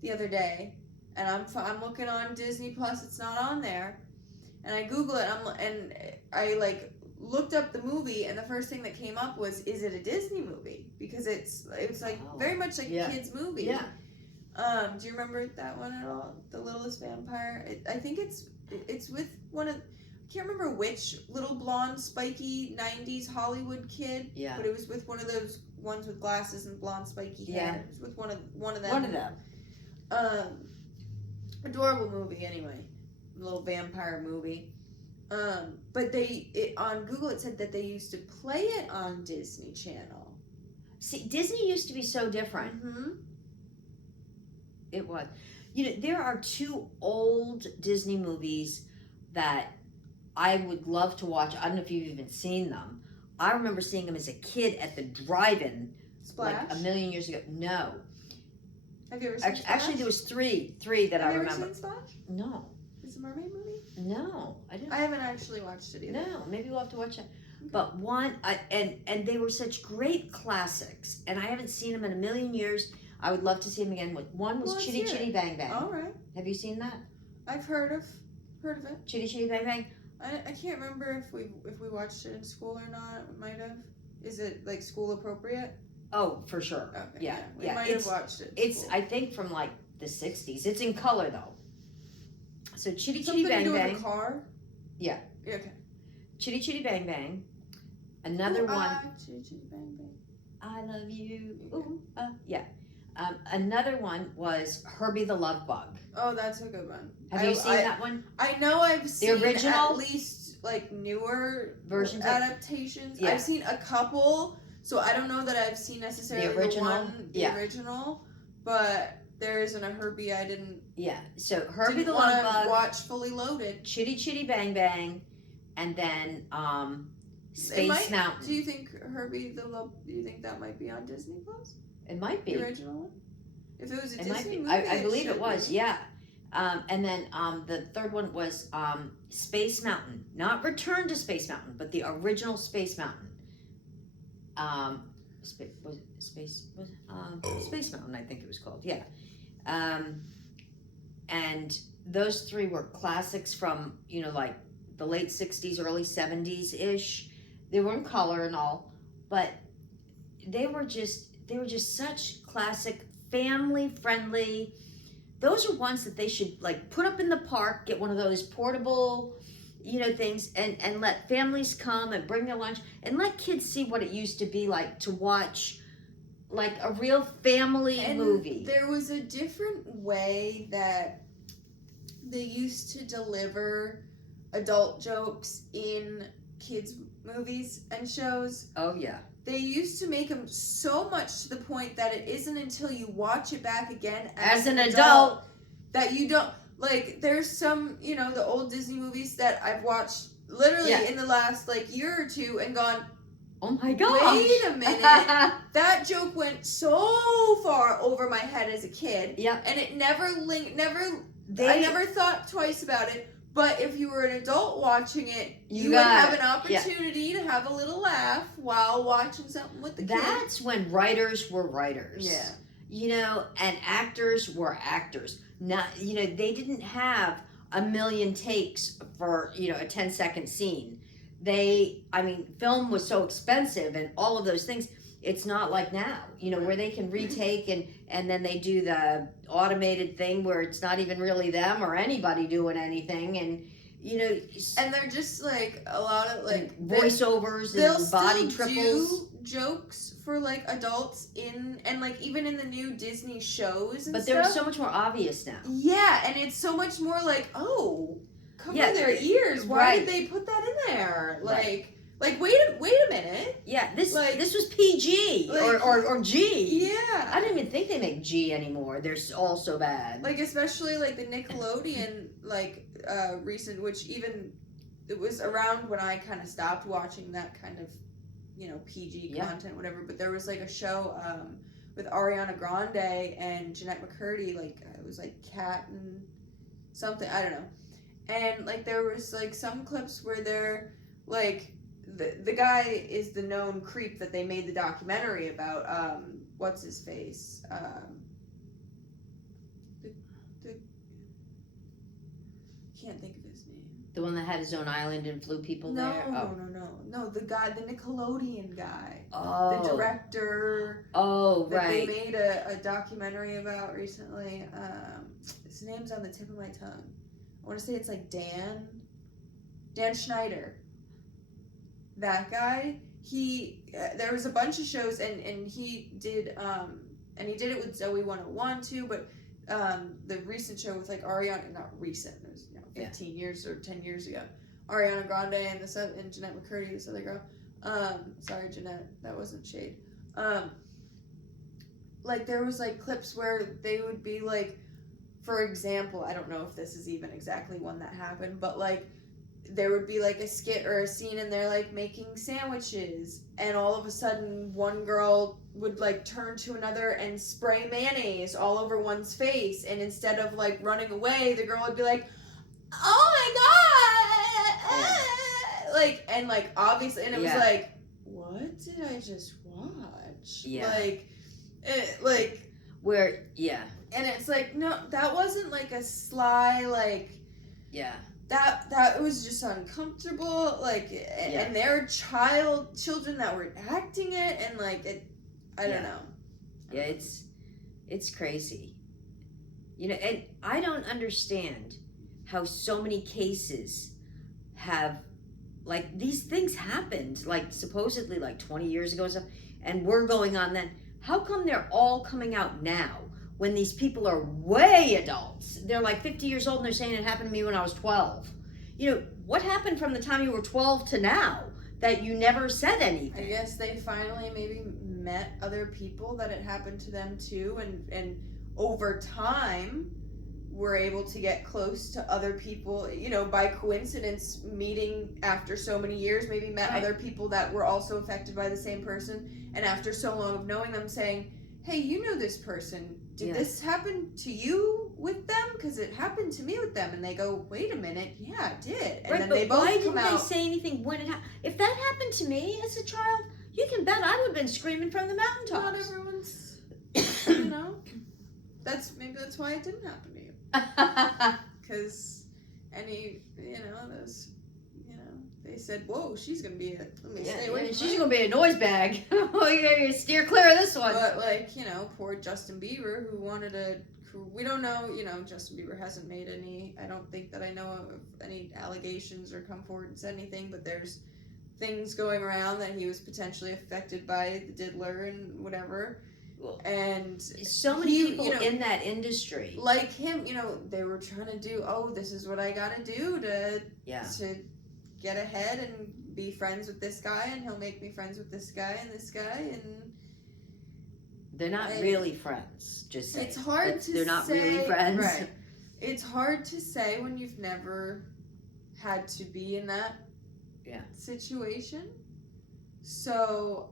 the other day, and I'm looking on Disney Plus. It's not on there, and I Google it. And I looked up the movie, and the first thing that came up was, is it a Disney movie? Because it's like very much like a kid's movie. Yeah. Do you remember that one at all? The Littlest Vampire. I think it's with one of. I can't remember which little blonde, spiky 90s Hollywood kid. Yeah. But it was with one of those ones with glasses and blonde, spiky hair. Yeah. It was with one of them. One of them. Adorable movie anyway. Little vampire movie. But on Google it said that they used to play it on Disney Channel. See, Disney used to be so different. Mm-hmm. It was. There are 2 old Disney movies that I would love to watch. I don't know if you've even seen them. I remember seeing them as a kid at the drive-in. Splash? Like a million years ago. No. Have you ever seen Splash? Actually, there was three that I remember. Have you ever seen Splash? No. It's a mermaid movie? No, I didn't. I haven't actually watched it either. No, maybe we'll have to watch it. Okay. But and they were such great classics, and I haven't seen them in a million years. I would love to see them again. One was Chitty Chitty Bang Bang. All right. Have you seen that? I've heard of it. Chitty Chitty Bang Bang. I can't remember if we watched it in school or not. We might have. Is it like school appropriate? Oh, for sure. Okay. Yeah. We might have watched it. It's I think from like the 60s. It's in color though. So Chitty Something Chitty Bang to do Bang. With a car? Yeah. Okay. Chitty Chitty Bang Bang. Another one. Chitty Chitty Bang Bang. I love you. Ooh, yeah. Another one was Herbie the Love Bug. Oh, that's a good one. Have you seen that one? I know I've seen the original, at least like newer versions, adaptations. Yeah. I've seen a couple, so I don't know that I've seen necessarily the original, but there isn't a Herbie I didn't. Yeah, so Herbie the Love Bug. Watch Fully Loaded. Chitty Chitty Bang Bang, and then Space Mountain. Do you think Herbie the Love? Do you think that might be on Disney Plus? It might be the original one. If it was a Disney movie, I believe it was. Be. Yeah. And then the third one was Space Mountain, not Return to Space Mountain, but the original Space Mountain. Space Mountain, I think it was called. Yeah. And those 3 were classics from like the late 60s, early 70s ish. They were in color and all, but they were just such classic, family friendly. Those are ones that they should like put up in the park, get one of those portable, things, and let families come and bring their lunch and let kids see what it used to be like to watch like a real family movie. There was a different way that they used to deliver adult jokes in kids' movies and shows. Oh, yeah. They used to make them so much to the point that it isn't until you watch it back again as an adult that you don't... Like, there's some, the old Disney movies that I've watched literally in the last, year or two and gone, Oh my gosh. Wait a minute. That joke went so far over my head as a kid. Yeah. And it never I never thought twice about it. But if you were an adult watching it, you would have an opportunity to have a little laugh while watching something with the kids. That's when writers were writers. Yeah. You know, and actors were actors. Not, you know, they didn't have a million takes for, you know, a 10-second scene. Film was so expensive and all of those things. It's not like now, you know, where they can retake and then they do the automated thing where it's not even really them or anybody doing anything. And, you know. And they're just like a lot of like voiceovers and body triples. They'll still do jokes for like adults and like even in the new Disney shows and but stuff. they're so much more obvious now. Yeah, and it's so much more like, cover their ears. Why did they put that in there? Like wait a minute. Yeah, this was PG or G. Yeah. I don't even think they make G anymore. They're all so bad. Like especially like the Nickelodeon recent, which even it was around when I kind of stopped watching that kind of, you know, PG content, whatever. But there was like a show with Ariana Grande and Jeanette McCurdy, like it was like Cat and something, I don't know. And like there was like some clips where they're like the guy is the known creep that they made the documentary about. What's his face? Can't think of his name. The one that had his own island and flew people there? No. The guy, the Nickelodeon guy. Oh. The director. Oh, that right. They made a documentary about recently. His name's on the tip of my tongue. I want to say it's like Dan Schneider. That guy. There was a bunch of shows and he did it with Zoe 101 too, but the recent show with like Ariana, not recent, it was 15 years or 10 years ago. Ariana Grande and Jeanette McCurdy, this other girl. Sorry, Jeanette, that wasn't shade. Like there was like clips where they would be like, for example, I don't know if this is even exactly one that happened, but like there would be like a skit or a scene and they're like making sandwiches and all of a sudden one girl would like turn to another and spray mayonnaise all over one's face, and instead of like running away, the girl would be like, oh my god, like, and like obviously, and it was like, what did I just watch? And it's like, no, that wasn't like a sly that was just uncomfortable, and they're children that were acting it, and like it, I don't know. Yeah, it's crazy. You know, and I don't understand how so many cases have, like, these things happened, like, supposedly, like, 20 years ago and stuff, and we're going on then. How come they're all coming out now when these people are way adults? They're, like, 50 years old, and they're saying it happened to me when I was 12. You know, what happened from the time you were 12 to now that you never said anything? I guess they finally maybe met other people that it happened to them, too, and over time were able to get close to other people, you know, by coincidence, meeting after so many years, maybe met other people that were also affected by the same person, and after so long of knowing them saying, hey, you know this person, did this happen to you with them? Because it happened to me with them. And they go, wait a minute, yeah, it did. And then they both why come didn't out. They say anything when it happened? If that happened to me as a child, you can bet I would have been screaming from the mountaintops. Not everyone's, you know, maybe that's why it didn't happen to you. Because they said, whoa, she's going to be stay away from she's going to be a noise bag. You gotta steer clear of this one. But, poor Justin Bieber, we don't know, Justin Bieber hasn't made any, I don't think that I know of any allegations or come forward and said anything, but there's things going around that he was potentially affected by the diddler and whatever. And so many people in that industry, like him, they were trying to do, this is what I gotta do to get ahead and be friends with this guy, and he'll make me friends with this guy, and they're not really friends. Just saying. It's hard to say. They're not really friends. Right. It's hard to say when you've never had to be in that situation. So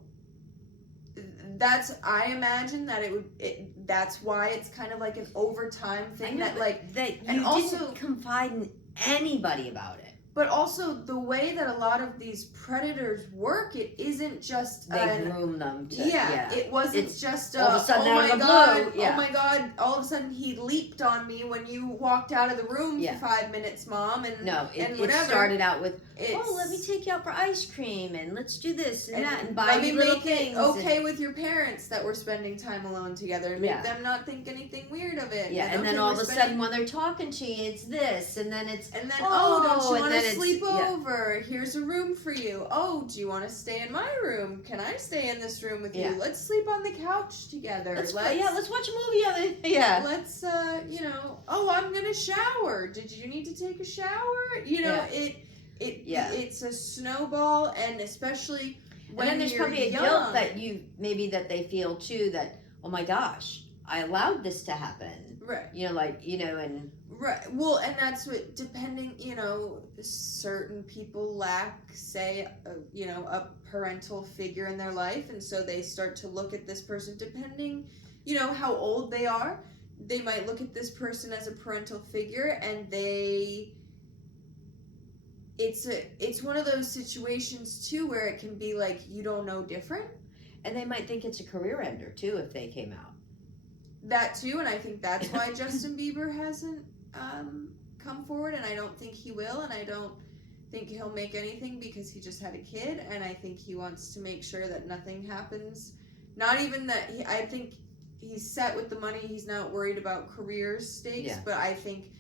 I imagine that that's why it's kind of like an overtime thing know, that like that you and also didn't confide in anybody about it. But also the way that a lot of these predators work, it isn't just they groom them to it wasn't just all of a sudden oh out my of the god, blue, oh my god, all of a sudden he leaped on me when you walked out of the room for 5 minutes, Mom, and it started out with let me take you out for ice cream and let's do this and that and buy you little things. Okay with your parents that we're spending time alone together and make them not think anything weird of it. And then all of a sudden when they're talking to you, it's this, and then don't you want to sleep over? Here's a room for you. Oh, do you want to stay in my room? Can I stay in this room with you? Let's sleep on the couch together. Let's watch a movie. Let's I'm gonna shower. Did you need to take a shower? It's a snowball, and especially when and then there's probably a young, guilt that they feel too, that oh my gosh, I allowed this to happen. Right. And right. Well, and that's what, depending, certain people lack, say, a parental figure in their life, and so they start to look at this person, depending, how old they are. They might look at this person as a parental figure, and it's one of those situations too where it can be like you don't know different, and they might think it's a career ender too if they came out. That too, and I think that's why Justin Bieber hasn't come forward, and I don't think he will, and I don't think he'll make anything because he just had a kid, and I think he wants to make sure that nothing happens. Not even that I think he's set with the money. He's not worried about career stakes, but I think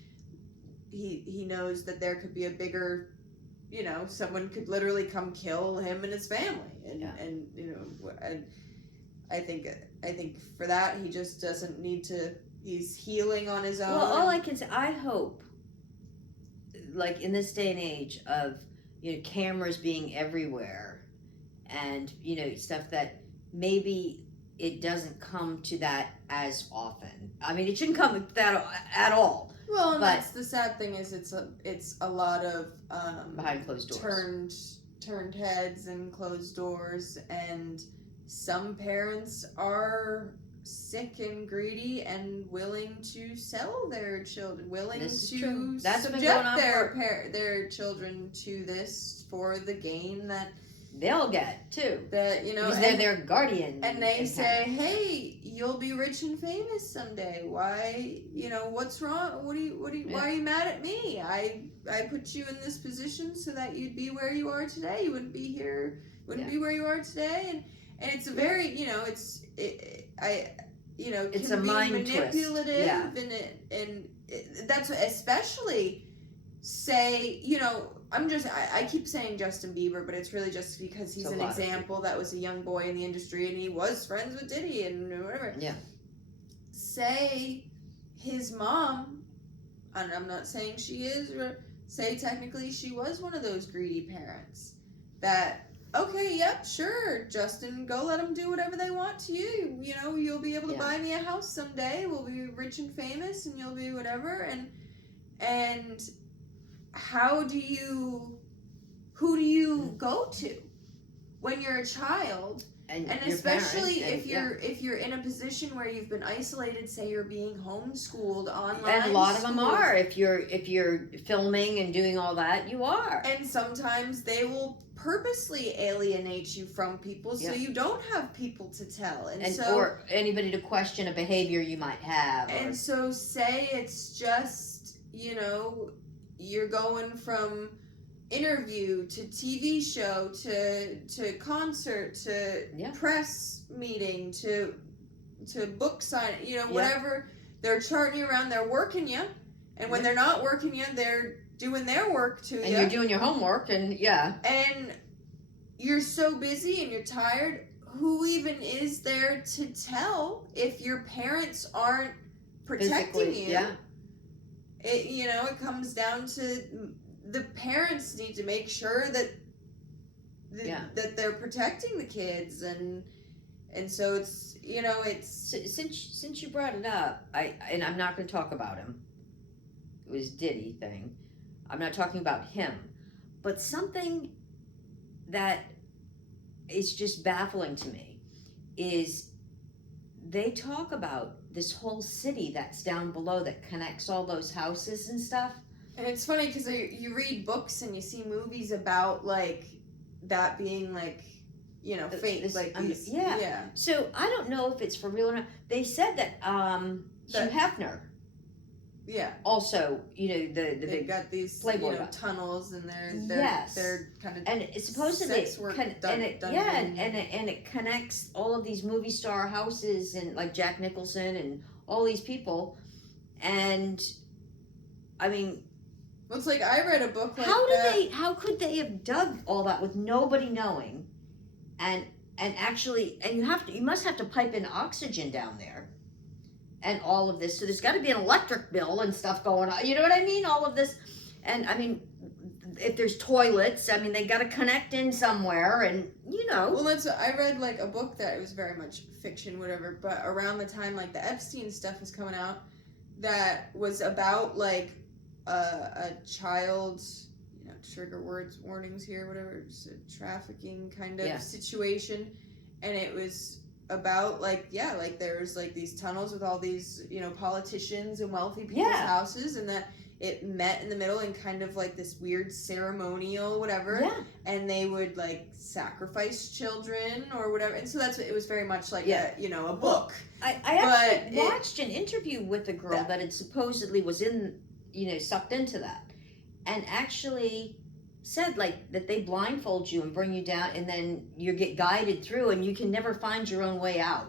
he knows that there could be a bigger, someone could literally come kill him and his family, and I think for that he just doesn't need to. He's healing on his own. Well, all I can say, I hope, like in this day and age of cameras being everywhere, and stuff, that maybe it doesn't come to that as often. I mean, it shouldn't come to that at all. Well, and that's the sad thing is it's a lot of behind closed doors, turned heads and closed doors, and some parents are sick and greedy and willing to sell their children, willing to subject their children to this for the gain that they'll get too. That because they're their guardian, and they say, "Hey, you'll be rich and famous someday. Why? What's wrong? Why are you mad at me? I put you in this position so that you'd be where you are today. You wouldn't be here. Wouldn't be where you are today." And it's a very, it's a mind manipulative, twist. And that's especially say, I keep saying Justin Bieber, but it's really just because he's an example that was a young boy in the industry, and he was friends with Diddy and whatever. Yeah. Say his mom, and I'm not saying she is, or say technically she was one of those greedy parents that. Okay, yep, sure, Justin, go let them do whatever they want to you. You'll be able to buy me a house someday. We'll be rich and famous, and you'll be whatever. And who do you go to when you're a child? And especially if you're in a position where you've been isolated, say you're being homeschooled online. And a lot of them are. If you're filming and doing all that, you are. And sometimes they will purposely alienate you from people, so you don't have people to tell, or anybody to question a behavior you might have. And so, say it's just you're going from interview to TV show to concert to press meeting to book sign, whatever. They're charting you around, they're working you, and when they're not working you, they're doing their work to you. And you're doing your homework, and and you're so busy and you're tired. Who even is there to tell if your parents aren't protecting you? Yeah. It comes down to the parents need to make sure that that they're protecting the kids, and so it's since you brought it up, I'm not going to talk about him. It was Diddy thing. I'm not talking about him, but something that it's just baffling to me is they talk about this whole city that's down below that connects all those houses and stuff. And it's funny because you read books and you see movies about like that being like, you know, fake, like these. Yeah. So I don't know if it's for real or not. They said that Hugh Hefner. Yeah. Also, you know, the they've got these Playboy tunnels, and they're kind of and it's supposedly sex work and it connects all of these movie star houses and like Jack Nicholson and all these people, and I mean, looks like I read a book like how could they have dug all that with nobody knowing, and actually, and you must have to pipe in oxygen down there. And all of this, so there's got to be an electric bill and stuff going on. You know what I mean? All of this, and I mean, if there's toilets, I mean, they got to connect in somewhere, and you know. Well, I read like a book that it was very much fiction, whatever. But around the time like the Epstein stuff was coming out, that was about like a child's, you know, trigger warnings here, whatever, just a trafficking kind of situation, and it was about like there's like these tunnels with all these, you know, politicians and wealthy people's houses, and that it met in the middle in kind of like this weird ceremonial whatever, and they would like sacrifice children or whatever, and so that's what it was very much like a book. I actually watched an interview with a girl that had supposedly was in, you know, sucked into that, and actually said like that they blindfold you and bring you down, and then you get guided through, and you can never find your own way out.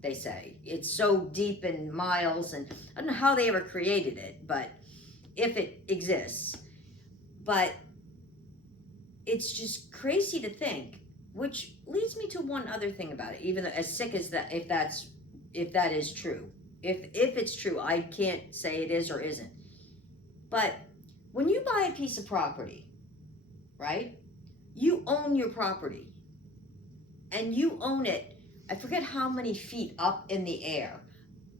They say it's so deep in miles, and I don't know how they ever created it, but if it exists, but it's just crazy to think. Which leads me to one other thing about it, even though, as sick as that, if that is true, if it's true, I can't say it is or isn't. But when you buy a piece of property, right? You own your property, and you own it, I forget how many feet up in the air.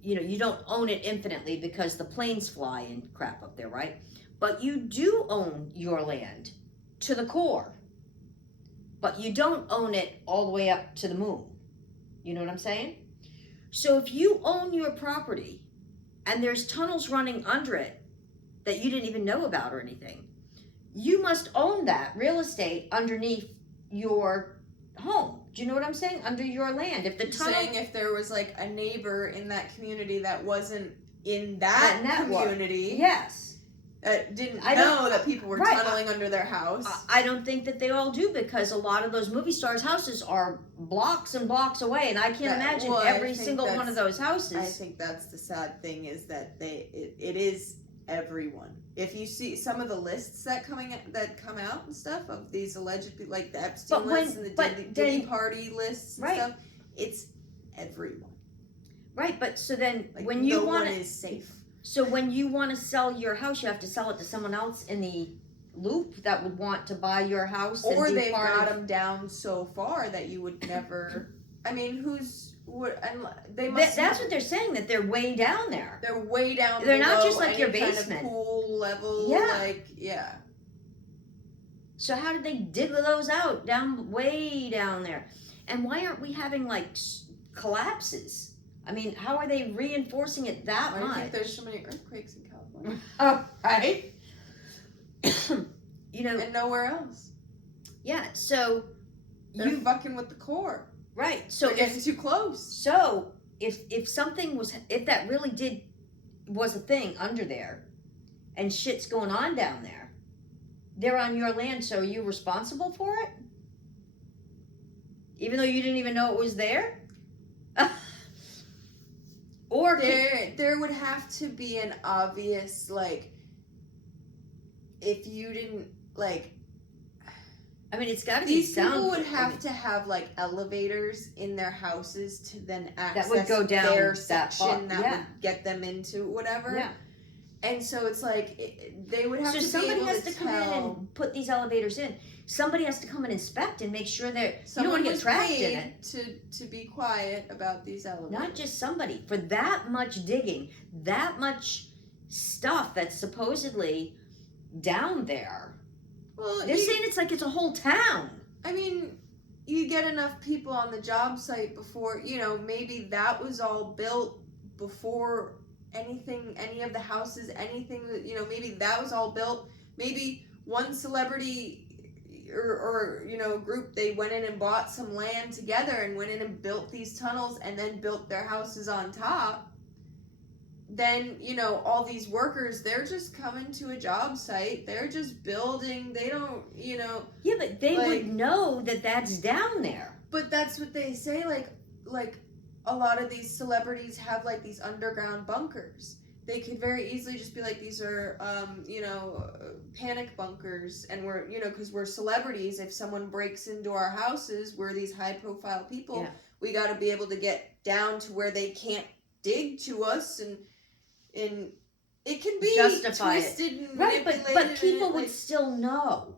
You know, you don't own it infinitely because the planes fly and crap up there, right? But you do own your land to the core, but you don't own it all the way up to the moon. You know what I'm saying? So if you own your property and there's tunnels running under it that you didn't even know about or anything, you must own that real estate underneath your home. Do you know what I'm saying? Under your land. If the tunnel, saying if there was like a neighbor in that community that wasn't in that community, didn't know that people were tunneling under their house. I don't think that they all do, because a lot of those movie stars' houses are blocks and blocks away, and I can't imagine every single one of those houses. I think that's the sad thing, is that it is everyone. If you see some of the lists that come out and stuff of these alleged, like the Epstein lists and the Diddy party lists and stuff, it's everyone. Right, but so then like when you want to, is safe. So when you want to sell your house, you have to sell it to someone else in the loop that would want to buy your house. Or they've got them down so far that you would never. I mean, they must. That's what they're saying. That they're way down there. They're way down. They're not just like your basement, kind of pool level. So how did they dig those out way down there? And why aren't we having like collapses? I mean, how are they reinforcing it that much? I don't think there's so many earthquakes in California. Right. You know, and nowhere else. Yeah, so they're fucking with the core. Right. So they're getting too close. So if something if that really was a thing under there, and shit's going on down there, they're on your land. So are you responsible for it? Even though you didn't even know it was there? Or there would have to be an obvious, like, if you didn't, like, I mean, it's got to be these people would have to have like elevators in their houses to then access that would go down their section that would get them into whatever. Yeah. And so it's like they would have to be able to tell. Somebody has to come in and put these elevators in. Somebody has to come and inspect and make sure that you don't want to get trapped in it. To be quiet about these elevators. Not just somebody. For that much digging, that much stuff that's supposedly down there. Well, they're saying it's like it's a whole town. I mean, you get enough people on the job site before, maybe that was all built before any of the houses, anything that, maybe that was all built. Maybe one celebrity or group, they went in and bought some land together and went in and built these tunnels and then built their houses on top. Then all these workers, they're just coming to a job site, they're just building, they don't Yeah, but they would know that that's down there. But that's what they say, like a lot of these celebrities have like these underground bunkers. They could very easily just be like, these are panic bunkers, and we're because we're celebrities, if someone breaks into our houses, we're these high profile people, Yeah. we got to be able to get down to where they can't dig to us, and it can be Justify twisted it. and Right, manipulated, but people and would still know.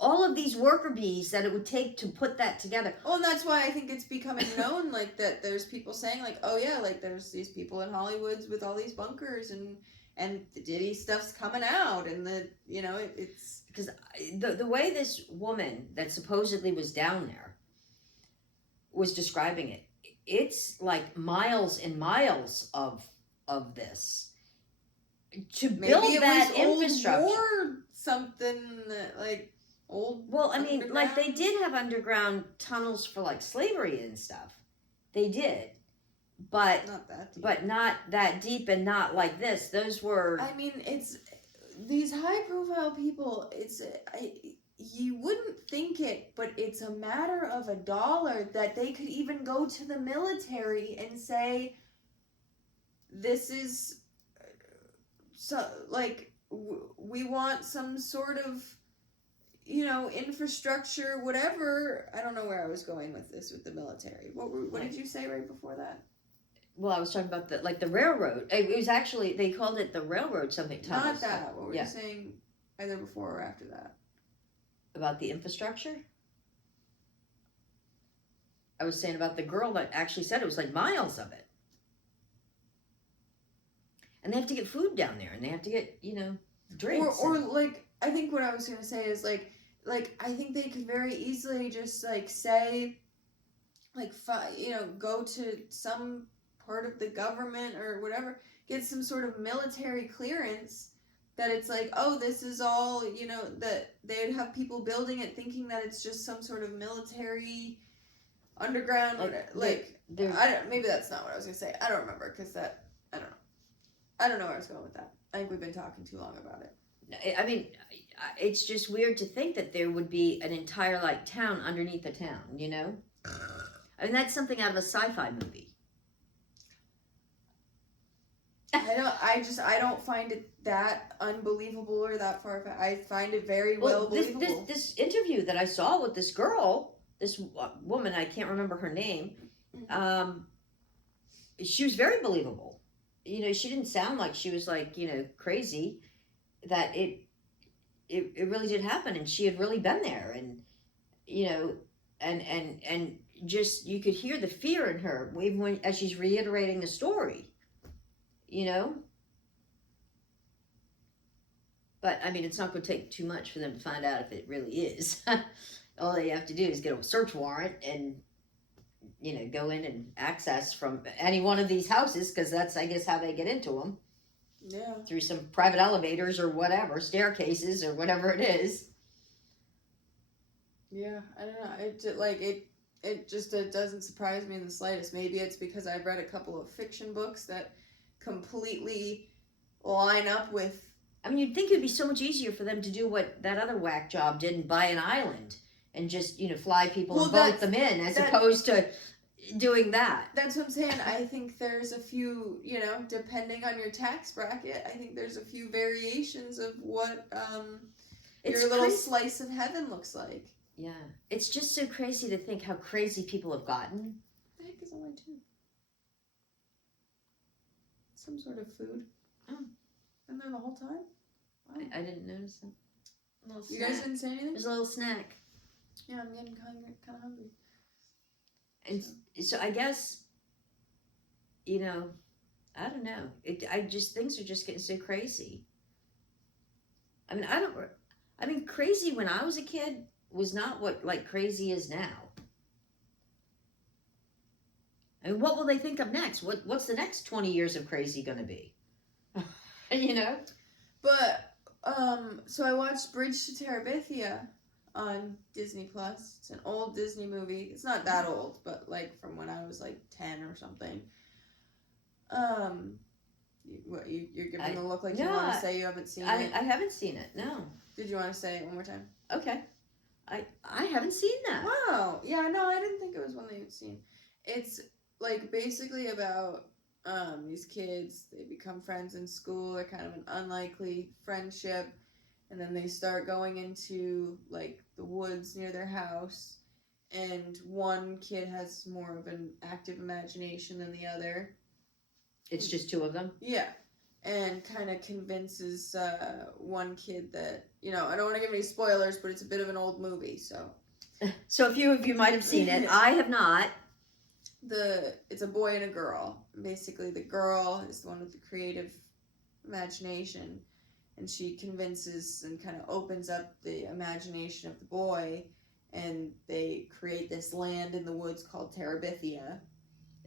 All of these worker bees that it would take to put that together. Well, and that's why I think it's becoming known, like, that there's people saying, like, oh yeah, like, there's these people in Hollywood with all these bunkers, and the Diddy stuff's coming out, and it's... Because the way this woman that supposedly was down there was describing it, it's like miles and miles of this. To build maybe it that was infrastructure. Old war something, like... Old well, I mean, like, they underground? did have underground tunnels for, like, slavery and stuff. They did. But not that deep. But not that deep, and not like this. Those were... I mean, it's... These high-profile people, you wouldn't think it, but it's a matter of $1 that they could even go to the military and say, this is... So, like, we want some sort of... infrastructure, whatever. I don't know where I was going with this with the military. What did you say right before that? Well, I was talking about the railroad. It was actually, they called it the railroad something. Not that. What were you saying either before or after that? About the infrastructure? I was saying about the girl that actually said it was like miles of it. And they have to get food down there, and they have to get, drinks. Or like, I think what I was going to say is like, I think they could very easily just, like, say, like, go to some part of the government or whatever, get some sort of military clearance that it's like, oh, this is all, that they'd have people building it thinking that it's just some sort of military underground, maybe that's not what I was going to say. I don't remember, because I don't know where I was going with that. I think we've been talking too long about it. I mean, it's just weird to think that there would be an entire, like, town underneath a town, I mean, that's something out of a sci-fi movie. I don't find it that unbelievable or that far-fetched. I find it very believable. This interview that I saw with this girl, this woman, I can't remember her name, she was very believable. She didn't sound like she was, like, crazy, that it really did happen, and she had really been there, and and just, you could hear the fear in her even as she's reiterating the story, but I mean, it's not going to take too much for them to find out if it really is. All they have to do is get a search warrant and go in and access from any one of these houses, because that's, I guess, how they get into them. Yeah. Through some private elevators or whatever, staircases or whatever it is. Yeah, I don't know. It doesn't surprise me in the slightest. Maybe it's because I've read a couple of fiction books that completely line up with... I mean, you'd think it'd be so much easier for them to do what that other whack job did and buy an island and just, fly people and vote them in, as opposed to doing that. That's what I'm saying. I think there's a few, depending on your tax bracket, I think there's a few variations of what your little slice of heaven looks like. Yeah. It's just so crazy to think how crazy people have gotten. What the heck is on my tooth? Some sort of food. Oh. Been there the whole time? Wow. I didn't notice that. You guys didn't say anything? There's a little snack. Yeah, I'm getting kind of hungry. And so I guess, I don't know. Things are just getting so crazy. I mean, crazy when I was a kid, was not what like crazy is now. I mean, what will they think of next? What's the next 20 years of crazy going to be? You know? But, so I watched Bridge to Terabithia on Disney Plus. It's an old Disney movie. It's not that old, but like from when I was like 10 or something. You're giving a look like you want to say you haven't seen it? I haven't seen it, no. Did you want to say it one more time? Okay. I haven't seen that. Wow. Yeah, no, I didn't think it was one that you'd seen. It's like basically about these kids. They become friends in school. They're kind of an unlikely friendship. And then they start going into like the woods near their house. And one kid has more of an active imagination than the other. It's just two of them? Yeah. And kind of convinces one kid that, I don't want to give any spoilers, but it's a bit of an old movie, so. So a few of you might have seen it. I have not. It's a boy and a girl. Basically, the girl is the one with the creative imagination, and she convinces and kind of opens up the imagination of the boy, and they create this land in the woods called Terabithia.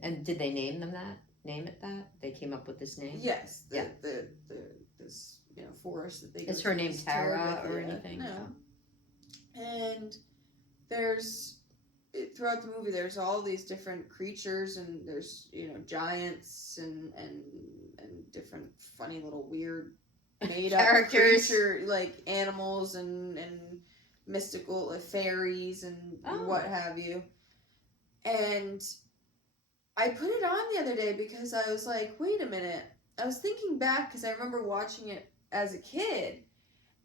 And did they name them that? Name it that? They came up with this name? Yes. Yeah. This forest that they. Is her name Tara or anything? No. And throughout the movie, there's all these different creatures, and there's giants and different funny little weird made up characters, creature, like animals and mystical fairies and what have you. And I put it on the other day because I was like, wait a minute. I was thinking back because I remember watching it as a kid.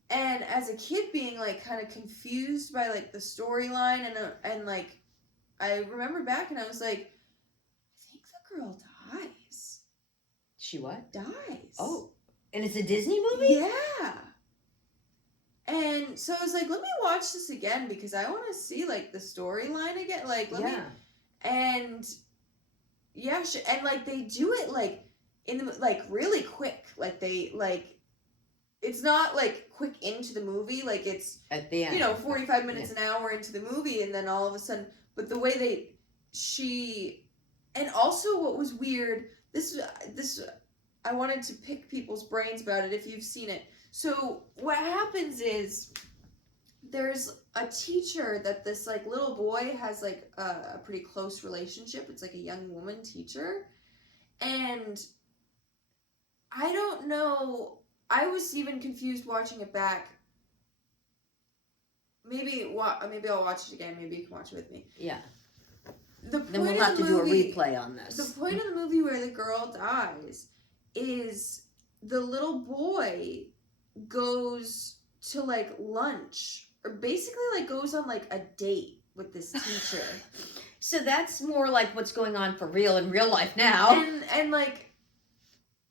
And as a kid being like kind of confused by like the storyline and like I remember back and I was like, I think the girl dies. She what? Dies. Oh. And it's a Disney movie? Yeah. And so I was like, let me watch this again because I want to see like the storyline again. Like let me and yeah, and like they do it like in the like really quick. Like they like it's not like quick into the movie. Like it's at the end, 45 minutes an hour into the movie, and then all of a sudden. But the way and also what was weird. This I wanted to pick people's brains about it if you've seen it. So what happens is there's a teacher that this like little boy has like a pretty close relationship. It's like a young woman teacher, and I don't know. I was even confused watching it back. Maybe I'll watch it again. Maybe you can watch it with me. Yeah. Then we'll have to do a replay on this. The point of the movie where the girl dies is the little boy goes to like lunch or basically like goes on like a date with this teacher. So that's more like what's going on for real in real life now. And like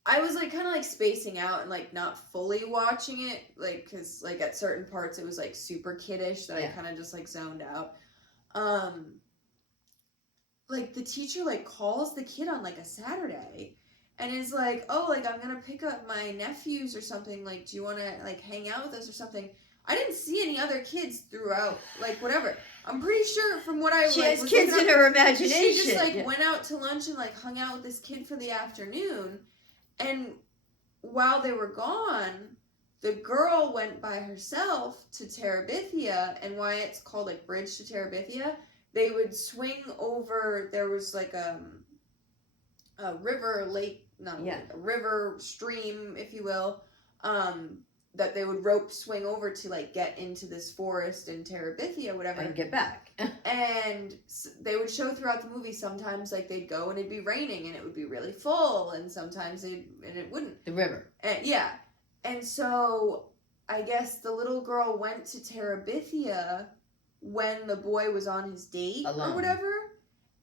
I was like kind of like spacing out and like not fully watching it like because like at certain parts it was like super kiddish that I kind of just like zoned out. Like the teacher like calls the kid on like a Saturday and is like, oh, like I'm gonna pick up my nephews or something, like do you want to like hang out with us or something. I didn't see any other kids throughout, like whatever. I'm pretty sure from what I she has kids in her imagination. She just like went out to lunch and like hung out with this kid for the afternoon. And while they were gone, the girl went by herself to Terabithia, and why it's called like Bridge to Terabithia, they would swing over, there was like a river, lake, a river, stream, if you will, that they would rope swing over to like get into this forest in Terabithia, whatever. And get back. And they would show throughout the movie, sometimes like they'd go and it'd be raining and it would be really full, and sometimes it wouldn't. The river. And yeah. And so I guess the little girl went to Terabithia when the boy was on his date or whatever.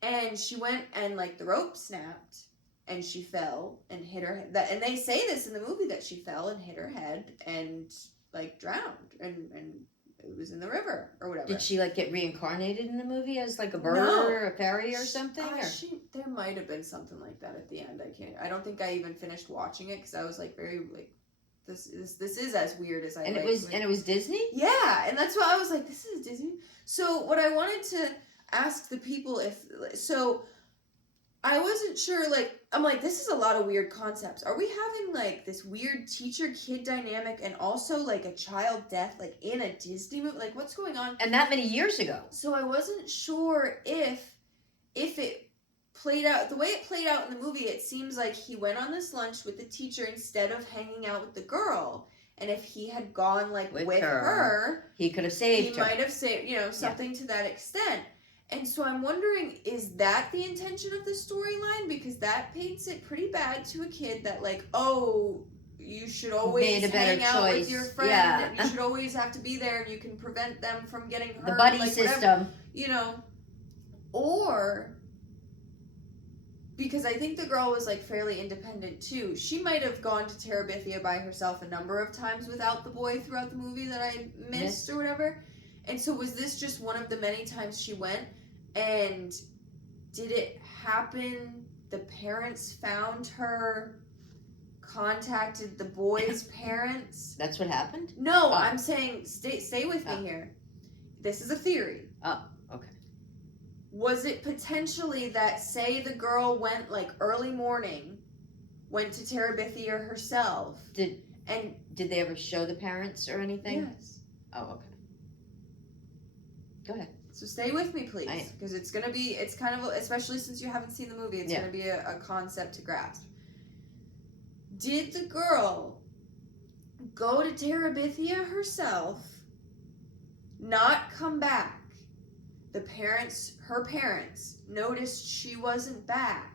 And she went and like the rope snapped. And she fell and hit her head. And they say this in the movie that she fell and hit her head and like drowned and it was in the river or whatever. Did she like get reincarnated in the movie as like a bird or a fairy or something? There might have been something like that at the end. I don't think I even finished watching it because I was like very like this is as weird as I And like. it was Disney? Yeah, and that's why I was like, this is Disney. So what I wanted to ask the people I wasn't sure, like, I'm like, this is a lot of weird concepts. Are we having, like, this weird teacher-kid dynamic and also, like, a child death, like, in a Disney movie? Like, what's going on? And that many years ago. So I wasn't sure if it played out, the way it played out in the movie, it seems like he went on this lunch with the teacher instead of hanging out with the girl. And if he had gone, like, with her, he could have saved her. He might have saved, something to that extent. And so I'm wondering, is that the intention of the storyline? Because that paints it pretty bad to a kid that, like, oh, you should always hang out with your friend. Yeah. And you should always have to be there, and you can prevent them from getting hurt. The buddy like, system. Whatever, Or, because I think the girl was, like, fairly independent, too. She might have gone to Terabithia by herself a number of times without the boy throughout the movie that I missed or whatever. And so was this just one of the many times she went? And did it happen? The parents found her, contacted the boy's parents. That's what happened? No, I'm saying, stay with me here. This is a theory. Oh, okay. Was it potentially that, say the girl went, like, early morning, went to Terabithia herself? Did they ever show the parents or anything? Yes. Oh, okay. Go ahead. So stay with me, please, because it's kind of, especially since you haven't seen the movie, it's going to be a concept to grasp. Did the girl go to Terabithia herself, not come back? Her parents noticed she wasn't back,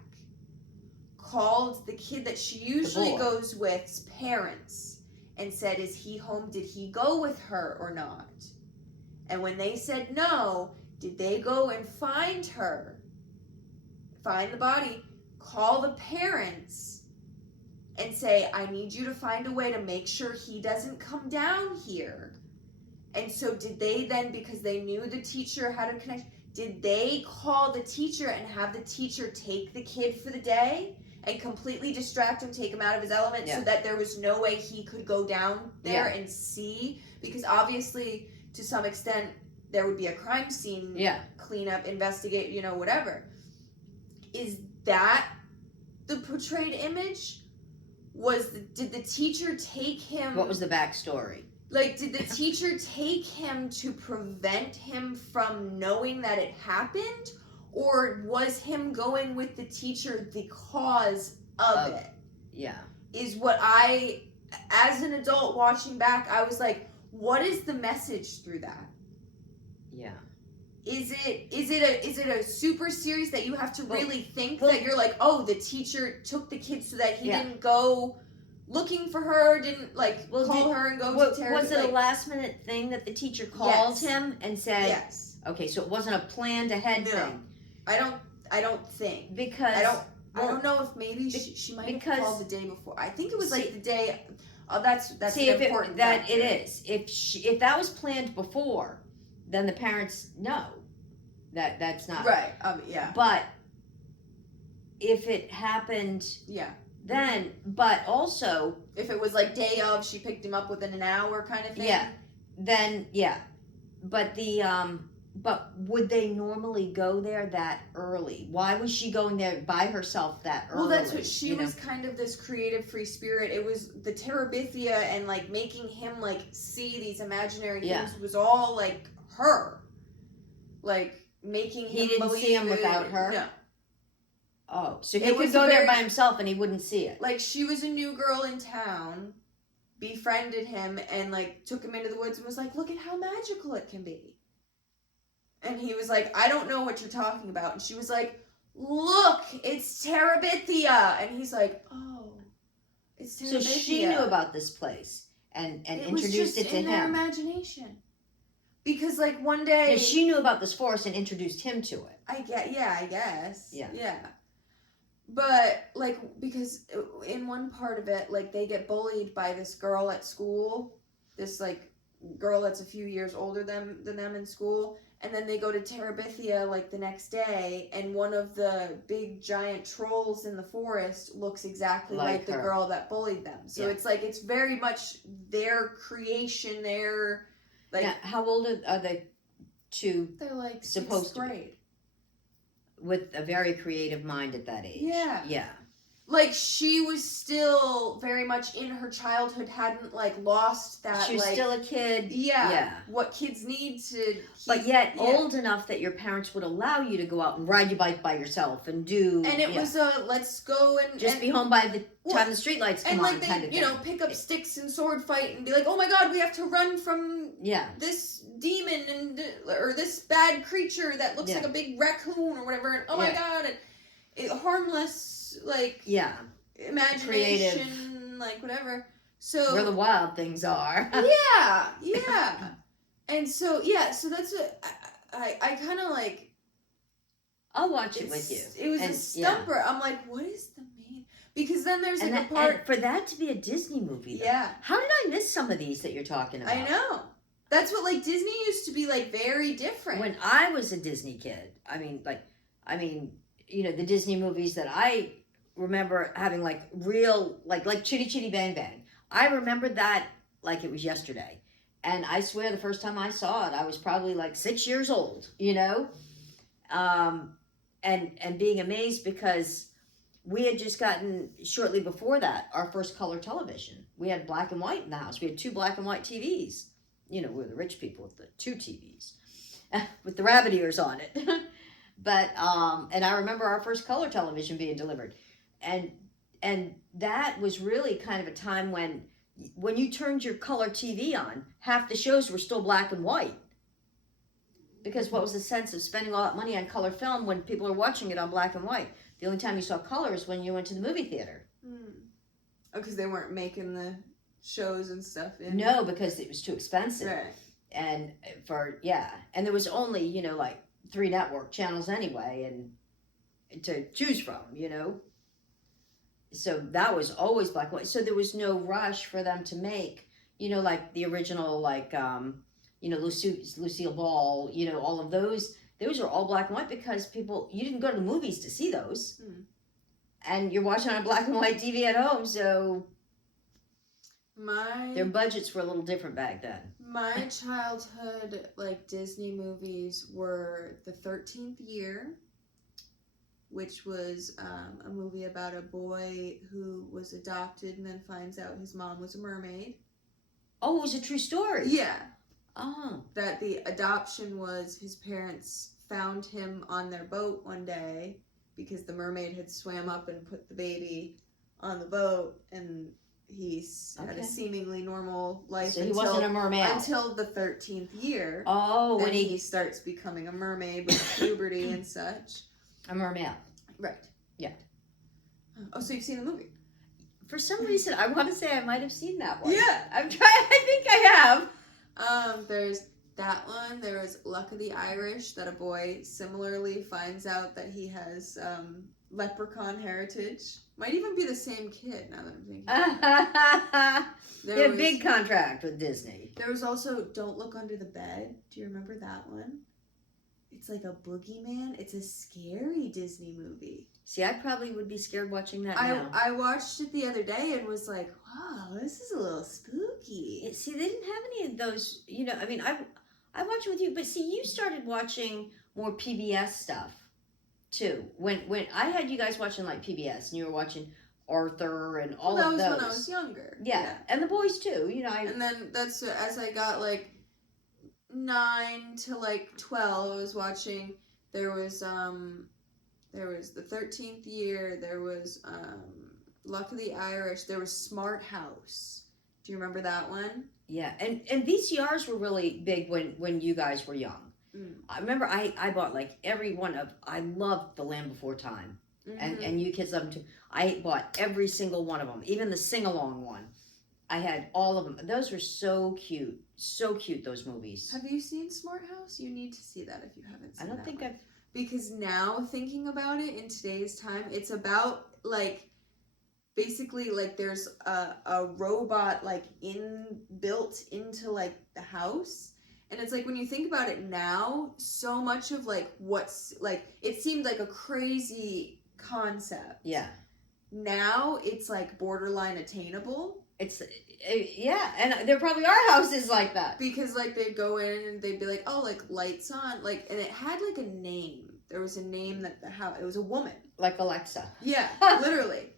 called the kid that she usually goes with's parents, and said, is he home? Did he go with her or not? And when they said no, did they go and find her, find the body, call the parents, and say, I need you to find a way to make sure he doesn't come down here? And so did they then, because they knew the teacher had a connection, did they call the teacher and have the teacher take the kid for the day and completely distract him, take him out of his element so that there was no way he could go down there and see? Because obviously, to some extent, there would be a crime scene cleanup, investigate, whatever. Is that the portrayed image? Did the teacher take him? What was the backstory? Like, did the teacher take him to prevent him from knowing that it happened? Or was him going with the teacher the cause of it? Yeah. Is what as an adult watching back, I was like, what is the message through that? Yeah. Is it a super serious that you have to really think that you're like, oh, the teacher took the kid so that he didn't go looking for her, didn't call her and go to Terabithia? Was it a last minute thing that the teacher called him and said? Yes. Okay, so it wasn't a planned ahead thing. I don't think, because I don't know if maybe she might have called the day before. I think it was like the day. Oh, that's an important factor. It is. If that was planned before, then the parents know that's not right. But if it happened, then but also if it was like day of, she picked him up within an hour kind of thing. Then but but would they normally go there that early? Why was she going there by herself that early? Well, that's what she was, kind of this creative free spirit. It was the Terabithia and making him see these imaginary things was all her. Making him he didn't see him without her? No. Oh, so he could go there by himself and he wouldn't see it. She was a new girl in town, befriended him and took him into the woods and was like, look at how magical it can be. And he was like, I don't know what you're talking about. And she was like, look, it's Terabithia. And he's like, oh, it's Terabithia. So she knew about this place and introduced it to him. In their imagination. Because one day... Yeah, she knew about this forest and introduced him to it. I guess. Yeah. But, because in one part of it, they get bullied by this girl at school. This, girl that's a few years older than them in school. and then they go to Terabithia like the next day, and one of the big giant trolls in the forest looks exactly like the girl that bullied them. So it's like it's very much their creation. Their like. Now, how old are they? They're like supposed to be with a very creative mind at that age. Yeah. Like she was still very much in her childhood, hadn't like lost that. She was like, still a kid. Yeah. What kids need to. But yet old enough that your parents would allow you to go out and ride your bike by yourself and do. And it was a let's go and just be home by the time the streetlights come on. And like they, pick up sticks and sword fight and be like, oh my god, we have to run from this demon or this bad creature that looks like a big raccoon or whatever. And oh my god, and harmless. Like imagination, creative, like whatever. So where the wild things are. And so so that's what I kind of like. I'll watch it with you. It was a stumper. I'm like, what is the main? Because then there's like a part for that to be a Disney movie. Though, how did I miss some of these that you're talking about? I know. That's what like Disney used to be like very different. When I was a Disney kid, I mean, the Disney movies that I remember having like real like Chitty Chitty Bang Bang. I remember that like it was yesterday. And I swear the first time I saw it, I was probably like 6 years old, and being amazed because we had just gotten shortly before that our first color television. We had black and white in the house. We had 2 black and white TVs. We were the rich people with the 2 TVs with the rabbit ears on it. But and I remember our first color television being delivered. And that was really kind of a time when you turned your color TV on, half the shows were still black and white. Because what was the sense of spending all that money on color film when people are watching it on black and white? The only time you saw color is when you went to the movie theater. Oh, because they weren't making the shows and stuff. No, because it was too expensive. Right. And and there was only, like 3 network channels anyway, and to choose from, So that was always black and white. So there was no rush for them to make, like the original, like, Lucille Ball, all of those. Those are all black and white because you didn't go to the movies to see those. And you're watching on a black and white TV at home, so their budgets were a little different back then. My childhood, like, Disney movies were The 13th Year, which was a movie about a boy who was adopted and then finds out his mom was a mermaid. Oh, it was a true story? Yeah. Oh. That the adoption was his parents found him on their boat one day because the mermaid had swam up and put the baby on the boat, and he had a seemingly normal life. So he wasn't a mermaid until the 13th year. Oh, when he starts becoming a mermaid with puberty and such. A mermaid. Right. Yeah. Oh, so you've seen the movie? For some reason, I want to say I might have seen that one. Yeah. I'm trying. I think I have. There's that one. There was Luck of the Irish, that a boy similarly finds out that he has leprechaun heritage. Might even be the same kid, now that I'm thinking about it. They had a big contract with Disney. There was also Don't Look Under the Bed. Do you remember that one? It's like a boogeyman. It's a scary Disney movie. See, I probably would be scared watching that now. I watched it the other day and was like, wow, this is a little spooky. See, they didn't have any of those, I mean, I watched it with you, but see, you started watching more PBS stuff, too. When I had you guys watching, like, PBS, and you were watching Arthur and all of those. That was when I was younger. Yeah, and the boys, too, And then that's, as I got, like, 9 to, like, 12, I was watching, there was The 13th Year, there was Luck of the Irish, there was Smart House. Do you remember that one? Yeah, and VCRs were really big when you guys were young. I remember I bought like every one of, I loved The Land Before Time, and you kids loved them too. I bought every single one of them, even the sing-along one. I had all of them. Those were so cute, those movies. Have you seen Smart House? You need to see that if you haven't seen that. I don't think I've... Because now, thinking about it in today's time, it's about, like, basically, like, there's a robot, like, built into, like, the house, And it's like, when you think about it now, so much of like what's like, it seemed like a crazy concept. Yeah. Now it's like borderline attainable. It's, yeah, and there probably are houses like that. Because like they'd go in and they'd be like, oh, like lights on, like, and it had like a name. There was a name that the house, it was a woman. Like Alexa. Yeah, literally.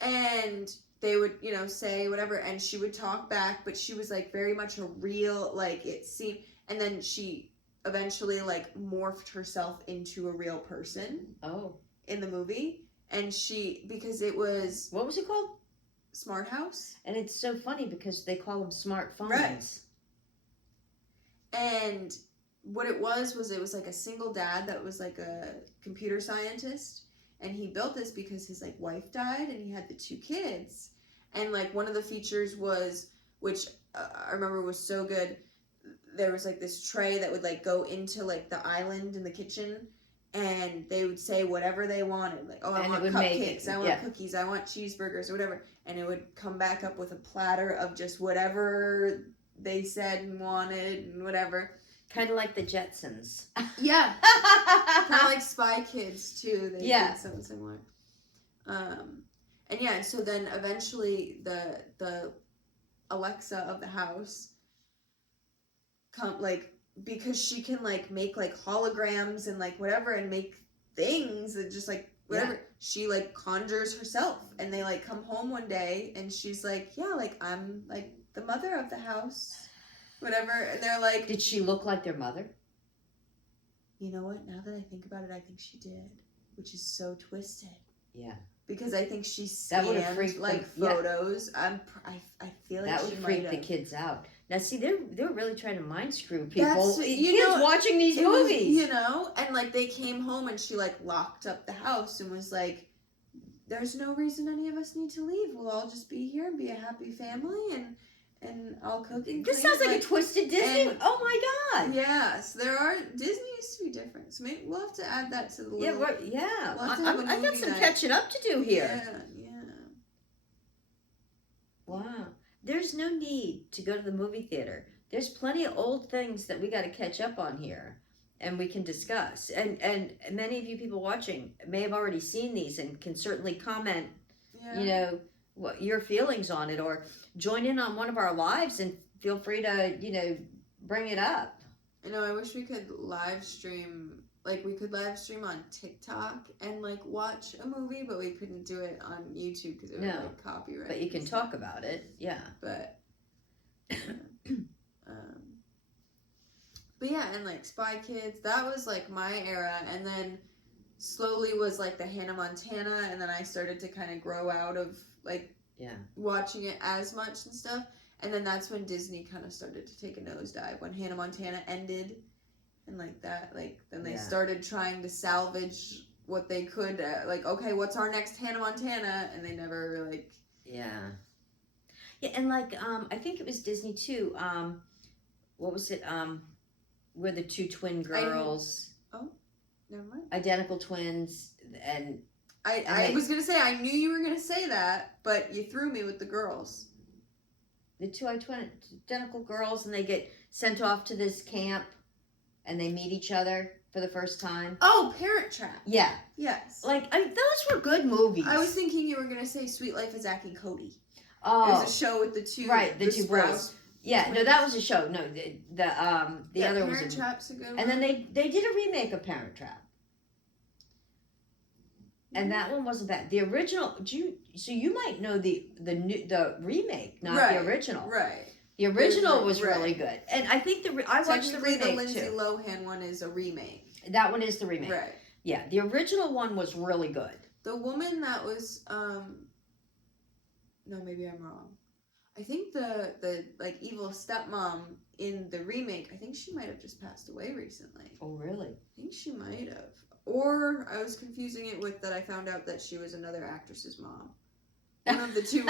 And they would, you know, say whatever, and she would talk back, but she was like very much a real, like, it seemed, and then she eventually like morphed herself into a real person. Oh. In the movie. And she, because it was... What was it called? Smart House. And it's so funny because they call them smartphones. Right. And what it was like a single dad that was like a computer scientist, and he built this because his like wife died and he had the 2 kids, and like one of the features was, which I remember was so good, there was like this tray that would like go into like the island in the kitchen, and they would say whatever they wanted, like, oh, I want cupcakes, I want cookies, I want cheeseburgers or whatever, and it would come back up with a platter of just whatever they said and wanted and whatever. Kind of like the Jetsons. Yeah. Kind of like Spy Kids, too. They did something similar. And yeah, so then eventually the Alexa of the house, because she can, like, make, like, holograms and, like, whatever, and make things and just, like, whatever. Yeah. She, like, conjures herself. And they, like, come home one day, and she's like, yeah, like, I'm, like, the mother of the house. Whatever, and they're like... Did she look like their mother? You know what? Now that I think about it, I think she did. Which is so twisted. Yeah. Because I think she scanned, like, photos. Yeah. I feel like that would freak the kids out. Now, see, they're really trying to mind screw people. Kids watching these movies. You know? And, like, they came home and she, like, locked up the house and was like, there's no reason any of us need to leave. We'll all just be here and be a happy family, and I'll cook and clean. This sounds like a twisted Disney. Oh my God! Yes, Disney used to be different. So maybe we'll have to add that to the list. Yeah. We'll I got some catching up to do here. Yeah. Wow. There's no need to go to the movie theater. There's plenty of old things that we got to catch up on here, and we can discuss. And many of you people watching may have already seen these and can certainly comment. Yeah. You know, what your feelings on it, or join in on one of our lives and feel free to, you know, bring it up. I know, I wish we could live stream, like we could live stream on TikTok and like watch a movie, but we couldn't do it on YouTube because it would like copyright. But you can talk about it, yeah. But yeah, and like Spy Kids, that was like my era, and then slowly was like the Hannah Montana, and then I started to kind of grow out of like watching it as much and stuff, and then that's when Disney kind of started to take a nosedive when Hannah Montana ended, and like that, like then they started trying to salvage what they could, like, okay, what's our next Hannah Montana, and they never like and like I think it was Disney too, what was it, where the 2 twin girls, never mind, identical twins, and I was going to say, I knew you were going to say that, but you threw me with the girls. The 2 identical girls, and they get sent off to this camp, and they meet each other for the first time. Oh, Parent Trap. Yeah. Yes. Like, those were good movies. I was thinking you were going to say Sweet Life of Zack and Cody. Oh. It was a show with the 2. Right, the 2 boys. Yeah, no, that was a show. No, the other was Parent Trap's a good one. And then they did a remake of Parent Trap. And that one wasn't bad. The original, so you might know the remake, not the original. Right. The original was really good. And I think I watched the remake the Lindsay Lohan one is a remake. That one is the remake. Right. Yeah, the original one was really good. The woman that was, no, maybe I'm wrong. I think the like evil stepmom in the remake, I think she might have just passed away recently. Oh, really? I think she might have. Or I was confusing it with that I found out that she was another actress's mom. One of the two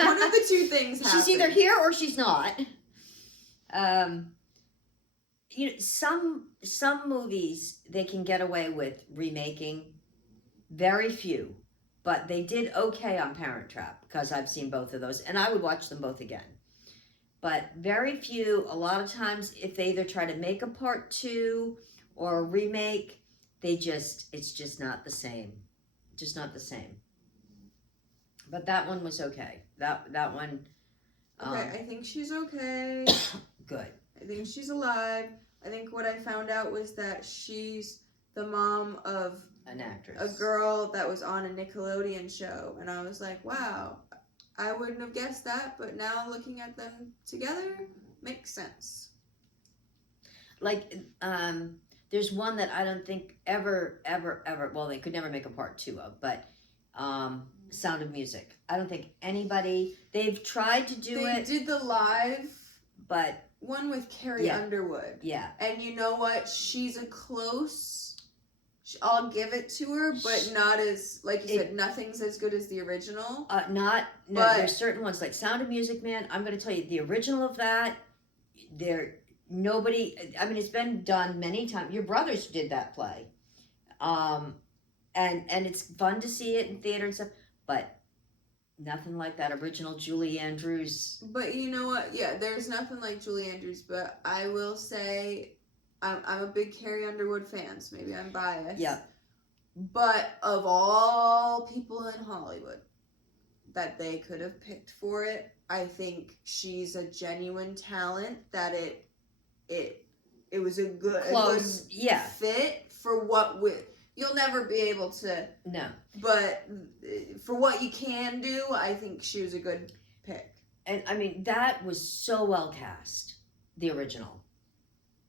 things happened. She's either here or she's not. You know, some movies they can get away with remaking. Very few. But they did okay on Parent Trap, because I've seen both of those, and I would watch them both again. But very few, a lot of times, if they either try to make a part 2 or a remake, it's just not the same. Just not the same. But that one was okay. That one. Okay, I think she's okay. Good. I think she's alive. I think what I found out was that she's the mom of an actress, a girl that was on a Nickelodeon show, and I was like, wow, I wouldn't have guessed that, but now looking at them together makes sense. Like, there's one that I don't think ever, well, they could never make a part 2 of, but Sound of Music. I don't think anybody, they've tried to do it. They did the live, but one with Carrie Underwood. Yeah. And you know what? She's a close, I'll give it to her, but not as, like you said, nothing's as good as the original. No, there's certain ones, like Sound of Music, man, I'm going to tell you, the original of that, nobody, I mean, it's been done many times. Your brothers did that play. And it's fun to see it in theater and stuff, but nothing like that original Julie Andrews. But you know what? Yeah, there's nothing like Julie Andrews, but I will say I'm a big Carrie Underwood fan, so maybe I'm biased. Yeah. But of all people in Hollywood that they could have picked for it, I think she's a genuine talent that it was a good fit for what you'll never be able to. No. But for what you can do, I think she was a good pick. And I mean, that was so well cast, the original.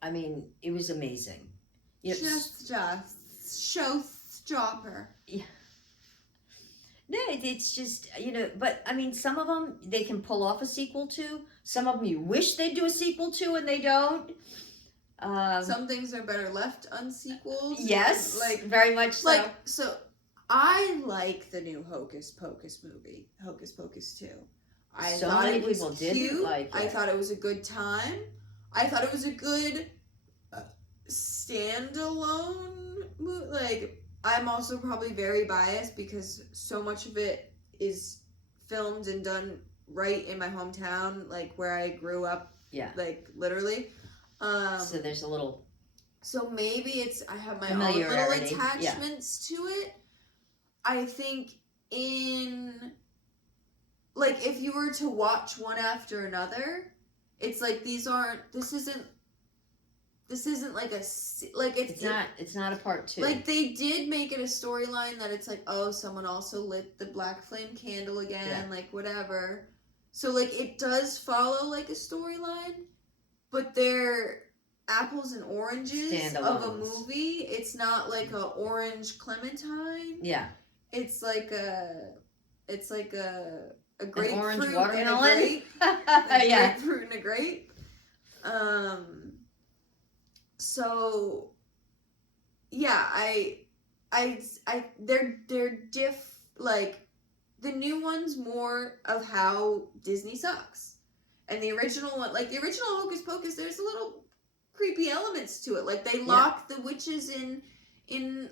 I mean, it was amazing. You know, just showstopper. Yeah. No, it's just, but I mean, some of them they can pull off a sequel to. Some of them you wish they'd do a sequel to and they don't. Some things are better left unsequeled. Yes, very much so. So I like the new Hocus Pocus movie, Hocus Pocus 2. I thought it was cute. I thought it was a good time. I thought it was a good standalone movie. Like, I'm also probably very biased because so much of it is filmed and done right in my hometown, like where I grew up. Yeah. Like, literally. So there's a little. So maybe I have my own little attachments to it. I think if you were to watch one after another, it's like this isn't like it's not a part 2. Like, they did make it a storyline that it's like, oh, someone also lit the black flame candle again, like whatever. So like it does follow like a storyline, but they're apples and oranges of a movie. It's not like a orange clementine. Yeah. It's like a grapefruit an orange and watermelon. a grape. A grapefruit and a grape. So yeah, they're like the new one's more of how Disney sucks. And the original one, like the original Hocus Pocus, there's a little creepy elements to it. Like they lock the witches in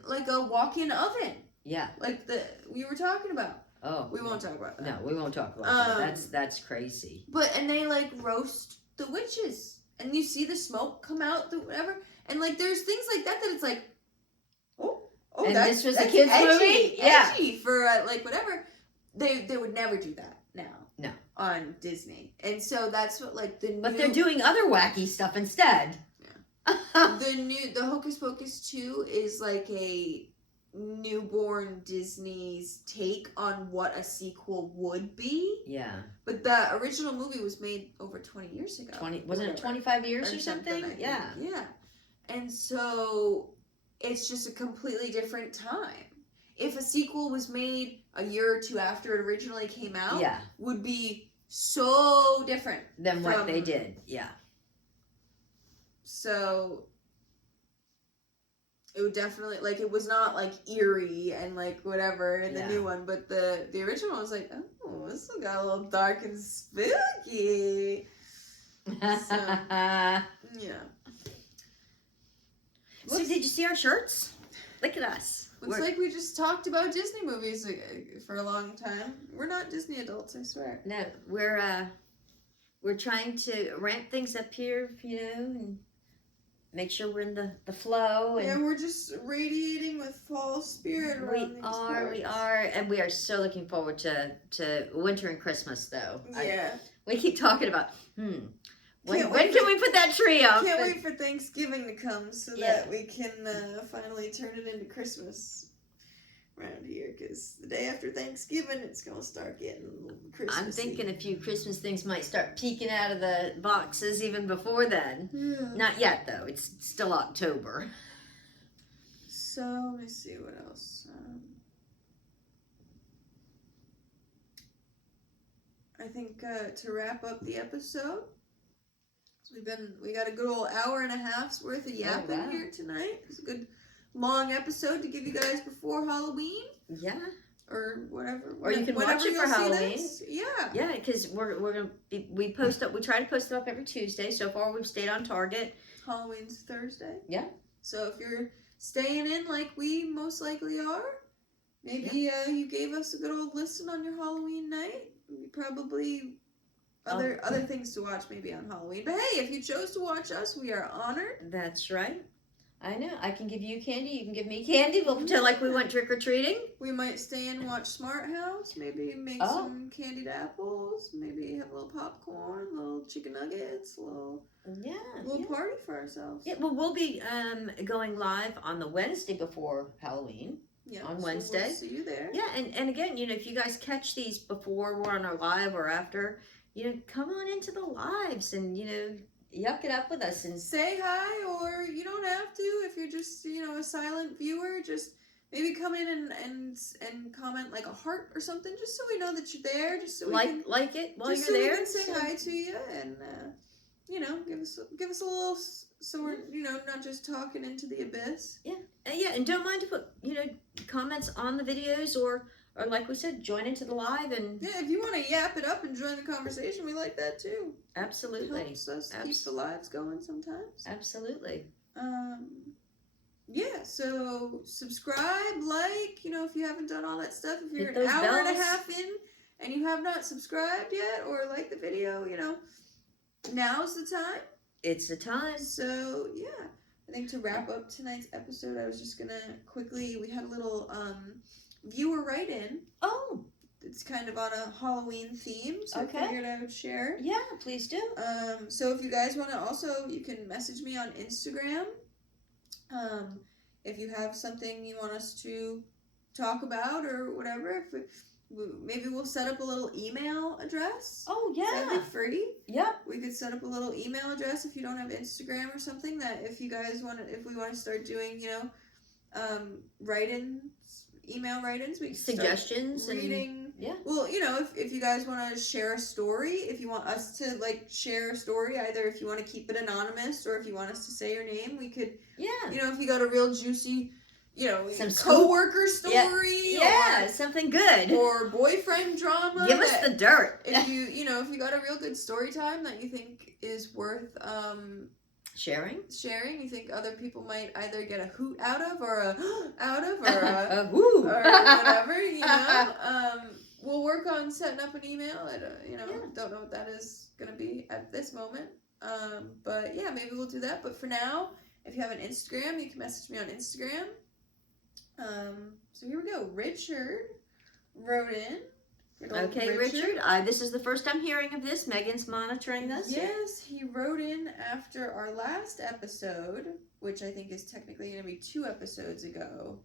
like a walk-in oven. Yeah. Like we were talking about. Oh. We won't talk about that. No, we won't talk about that. That's crazy. And they like roast the witches. And you see the smoke come out, whatever. And like there's things like that it's like, oh, and this was a kids movie? Edgy for like whatever. They would never do that now. No. On Disney. And so that's what like But they're doing other wacky stuff instead. Yeah. The Hocus Pocus 2 is like a newborn Disney's take on what a sequel would be. Yeah. But the original movie was made over 20 years ago. Wasn't it 25 years or something? Yeah. Yeah. And so it's just a completely different time. If a sequel was made a year or two after it originally came out, would be so different than what they did. Yeah. So it would definitely, like, it was not like eerie and like whatever in the new one, but the original was like, oh, this one got a little dark and spooky. So, yeah. So did you see our shirts? Look at us. Looks like we just talked about Disney movies for a long time. We're not Disney adults, I swear. No, we're we're trying to ramp things up here, and make sure we're in the flow. And yeah, we're just radiating with fall spirit around these parts. We are, and we are so looking forward to winter and Christmas, though. Yeah. We keep talking about, when can we put that tree up? Can't wait for Thanksgiving to come so that we can finally turn it into Christmas around here, because the day after Thanksgiving it's gonna start getting Christmas. I'm thinking a few Christmas things might start peeking out of the boxes even before then. Yeah. Not yet, though. It's still October. So let me see what else. I think to wrap up the episode, we got a good old hour and a half's worth of yapping here tonight. It's a good long episode to give you guys before Halloween. Yeah. Or whatever. Or you can watch it for Halloween. Yeah. Yeah, because we're gonna be, we try to post it up every Tuesday. So far we've stayed on target. Halloween's Thursday. Yeah. So if you're staying in like we most likely are, maybe you gave us a good old listen on your Halloween night. Probably other things to watch maybe on Halloween. But hey, if you chose to watch us, we are honored. That's right. I know. I can give you candy. You can give me candy. We'll pretend like we went trick-or-treating. We might stay and watch Smart House. Maybe make some candied apples. Maybe have a little popcorn, little chicken nuggets, little party for ourselves. Yeah, well, we'll be going live on the Wednesday before Halloween. Yeah, on Wednesday. We'll see you there. Yeah, and again, if you guys catch these before we're on our live or after, come on into the lives and, yuck it up with us and say hi, or you don't have to if you're just a silent viewer. Just maybe come in and comment like a heart or something, just so we know that you're there. Just so we can like it while just you're so there. We can say hi to you and give us a little, so we're not just talking into the abyss. Yeah, and don't mind to put comments on the videos or like we said, join into the live. And if you want to yap it up and join the conversation, we like that too. Absolutely. It helps us keep the lives going sometimes. Absolutely. Yeah, so subscribe, like, if you haven't done all that stuff. If you're an hour bells. and a half in and you have not subscribed yet or liked the video, now's the time. It's the time. So, yeah. I think to wrap up tonight's episode, I was just going to quickly, we had a little viewer write-in. Oh. It's kind of on a Halloween theme, so I figured I would share. Yeah, please do. So if you guys want to also, you can message me on Instagram. If you have something you want us to talk about or whatever, maybe we'll set up a little email address. Oh, yeah. That'd be free. Yep. We could set up a little email address if you don't have Instagram or something, that if you guys if we want to start doing, email write-ins, we can suggestions start reading. Yeah. Well, if you guys want to share a story, if you want us to share a story, either if you want to keep it anonymous or if you want us to say your name, we could. Yeah. If you got a real juicy, some coworker story. Yeah, something good. Or boyfriend drama. Give us the dirt. If you if you got a real good story time that you think is worth sharing, you think other people might either get a hoot out of or a out of or a woo or whatever, we'll work on setting up an email. Don't know what that is gonna be at this moment, but yeah, maybe we'll do that. But for now, if you have an Instagram, you can message me on Instagram. So here we go. Richard wrote in. Okay, Richard. This is the first I'm hearing of this. Megan's monitoring this. Yes, he wrote in after our last episode, which I think is technically going to be 2 episodes ago.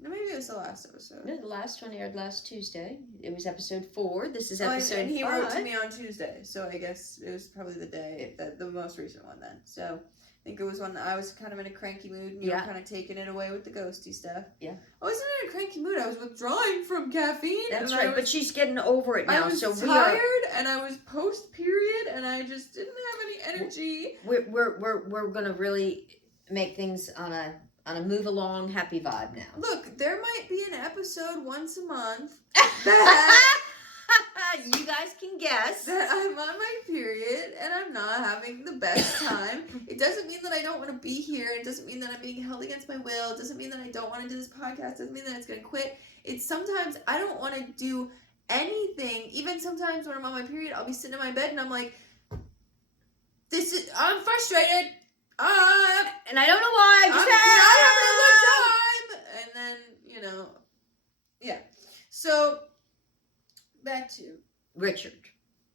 No, maybe it was the last episode. No, the last one aired last Tuesday. It was episode 4. This is episode 5. And he wrote to me on Tuesday, so I guess it was probably the most recent one then. So I think it was when I was kind of in a cranky mood and you were kind of taking it away with the ghosty stuff. Yeah. I wasn't in a cranky mood. I was withdrawing from caffeine. That's right, but she's getting over it now. I was tired and I was post-period and I just didn't have any energy. We're going to really make things on a move along happy vibe now. Look, there might be an episode once a month that you guys can guess that I'm on my period and I'm not having the best time. It doesn't mean that I don't want to be here. It doesn't mean that I'm being held against my will. It doesn't mean that I don't want to do this podcast. It doesn't mean that it's going to quit. It's sometimes I don't want to do anything. Even sometimes when I'm on my period, I'll be sitting in my bed and I'm like, I'm frustrated. And I don't know why. I'm not having a good time. And then, yeah. So, back to Richard.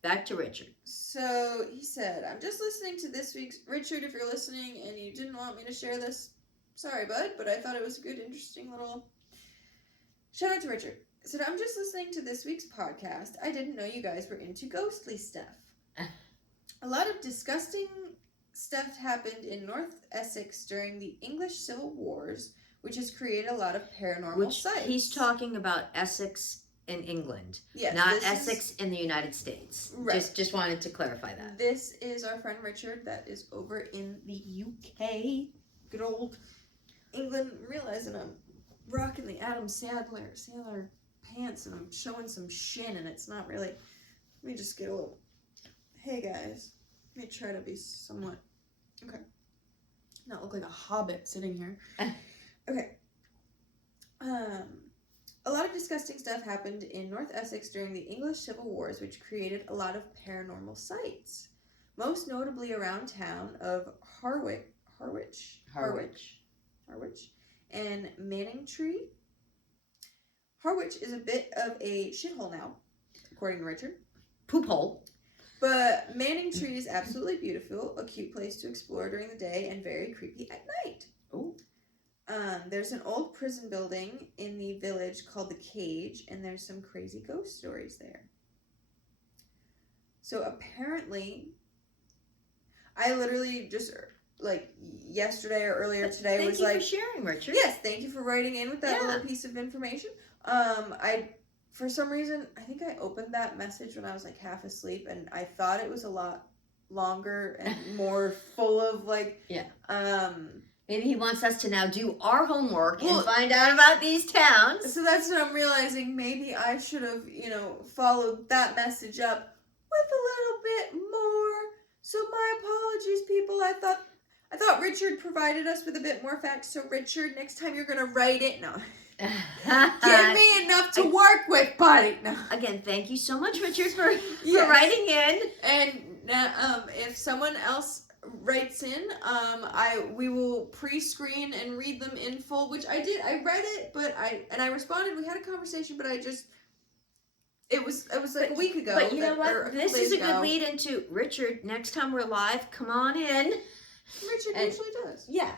Back to Richard. So, he said, I'm just listening to this week's... Richard, if you're listening and you didn't want me to share this, sorry, bud, but I thought it was a good, interesting little... Shout out to Richard. He said, I'm just listening to this week's podcast. I didn't know you guys were into ghostly stuff. A lot of disgusting stuff happened in North Essex during the English Civil Wars, which has created a lot of paranormal sites. He's talking about Essex in England, yes, not Essex in the United States. Right. Just wanted to clarify that. This is our friend Richard that is over in the UK. Good old England. I'm realizing I'm rocking the Adam Sandler pants and I'm showing some shin and it's not really... Let me just get a little... Hey guys. Let me try to be somewhat... Okay. Not look like a hobbit sitting here. Okay. A lot of disgusting stuff happened in North Essex during the English Civil Wars, which created a lot of paranormal sites. Most notably around town of Harwich, and Manningtree. Harwich is a bit of a shithole now, according to Richard. Poop hole. But Manningtree is absolutely beautiful, a cute place to explore during the day, and very creepy at night. Oh. There's an old prison building in the village called the Cage, and there's some crazy ghost stories there. So apparently, I literally just, like, yesterday or earlier today was like... Thank you for sharing, Richard. Yes, thank you for writing in with that little piece of information. For some reason, I think I opened that message when I was like half asleep, and I thought it was a lot longer and more full of like... Yeah. Maybe he wants us to now do our homework and find out about these towns. So that's what I'm realizing. Maybe I should have, followed that message up with a little bit more. So my apologies, people. I thought Richard provided us with a bit more facts. So Richard, next time you're gonna write it, no. Give me enough to work with, buddy. No. Again, thank you so much, Richard, for writing in. And if someone else writes in, we will pre-screen and read them in full, which I did. I read it, but I responded. We had a conversation, but it was like a week ago. But you know what? This is a good lead into Richard. Next time we're live, come on in. Richard usually does. Yeah.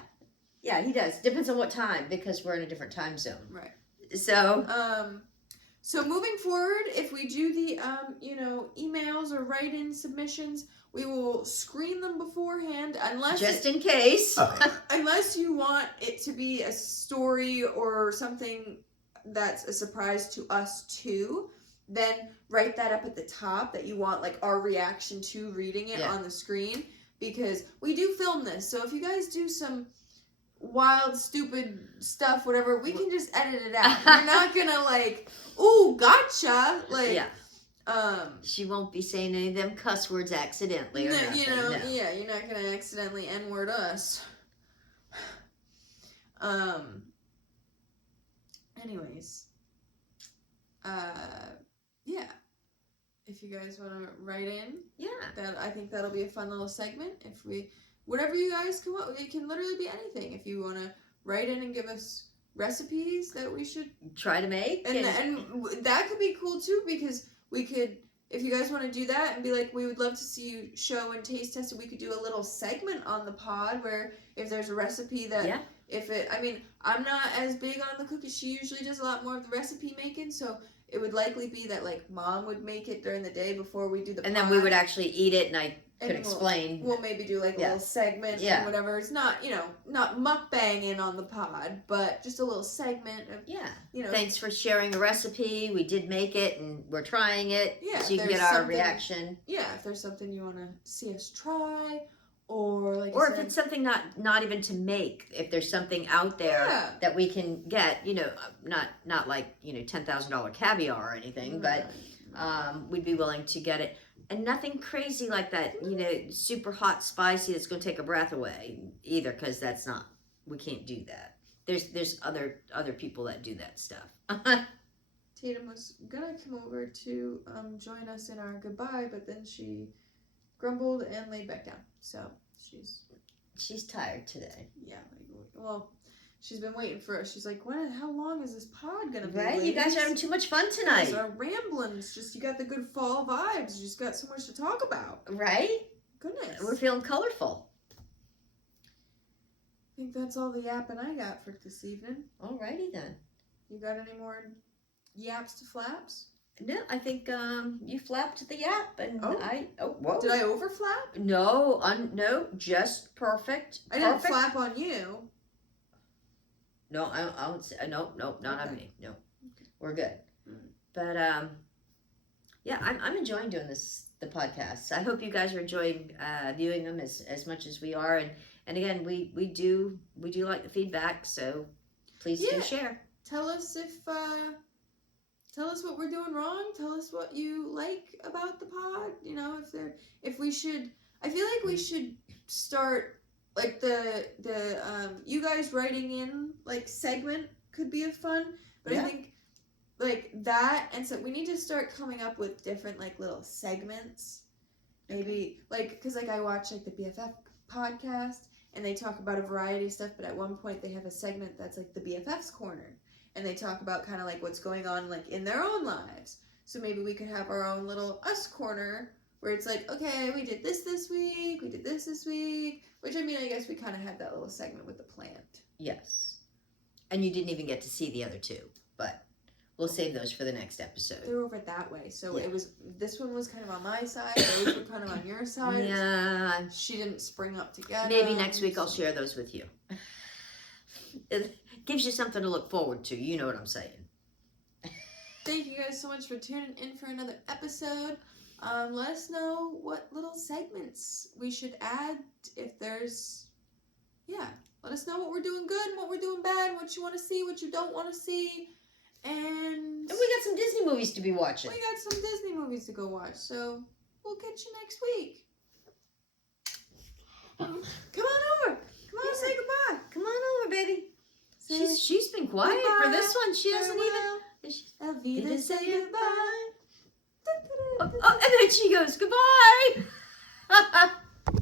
Yeah, he does. Depends on what time, because we're in a different time zone. Right. So, so moving forward, if we do the, emails or write-in submissions, we will screen them beforehand, in case. Unless you want it to be a story or something that's a surprise to us too, then write that up at the top that you want, like, our reaction to reading it on the screen, because we do film this. So if you guys do some wild, stupid stuff, whatever, we can just edit it out. You're not gonna like, ooh, gotcha. Like, she won't be saying any of them cuss words accidentally or nothing. Yeah, you're not gonna accidentally N-word us. Anyways, yeah. If you guys want to write in, I think that'll be a fun little segment. Whatever you guys come up with, it can literally be anything. If you want to write in and give us recipes that we should try to make, and that could be cool too, because we could, if you guys want to do that and be like, we would love to see you show and taste test it, we could do a little segment on the pod where if there's a recipe that I'm not as big on the cookies. She usually does a lot more of the recipe making, so it would likely be that like Mom would make it during the day before we do the pod. And then we would actually eat it, and I could explain. We'll maybe do like a little segment and whatever. It's not, not mukbanging on the pod, but just a little segment of, thanks for sharing the recipe. We did make it, and we're trying it. Yeah. So you can get our reaction. Yeah, if there's something you want to see us try, or like if it's something not even to make, if there's something out there that we can get, not like, $10,000 caviar or anything, but we'd be willing to get it. And nothing crazy like that, super hot, spicy that's going to take a breath away either, because we can't do that. There's other people that do that stuff. Tatum was going to come over to join us in our goodbye, but then she grumbled and laid back down. So she's tired today. Yeah. Well, she's been waiting for us. She's like, how long is this pod gonna be? Right? Ladies? You guys are having too much fun tonight. You guys are rambling. It's just you got the good fall vibes. You just got so much to talk about. Right? Goodness. We're feeling colorful. I think that's all the yapping I got for this evening. Alrighty then. You got any more yaps to flaps? No, I think you flapped the yap, and whoa. Did I overflap? No, no, just perfect. I didn't flap on you. No, I won't say, no, not on me. No, we're good. Mm. But yeah, I'm enjoying doing the podcasts. I hope you guys are enjoying viewing them as much as we are, and again, we do like the feedback, so please do share. Tell us what we're doing wrong. Tell us what you like about the pod. You know, if we should, I feel like we should start like the you guys writing in like segment could be a fun, but I think like that, and so we need to start coming up with different like little segments. Maybe like because like I watch like the BFF podcast and they talk about a variety of stuff, but at one point they have a segment that's like the BFF's corner. And they talk about kind of like what's going on like in their own lives. So maybe we could have our own little us corner where it's like, okay, we did this week, we did this week. Which I mean, I guess we kind of had that little segment with the plant. Yes. And you didn't even get to see the other two, but we'll save those for the next episode. They're over that way. So this one was kind of on my side, those were kind of on your side. Yeah. She didn't spring up together. Maybe next week I'll share those with you. It gives you something to look forward to. You know what I'm saying. Thank you guys so much for tuning in for another episode. Let us know what little segments we should add if there's... let us know what we're doing good and what we're doing bad, what you want to see, what you don't want to see. And we got some Disney movies to be watching. We got some Disney movies to go watch, so we'll catch you next week. Come on over. Come on, say goodbye. Come on over, baby. She's been quiet for this one. She hasn't even... Elvita, say goodbye. Oh, and then she goes, goodbye.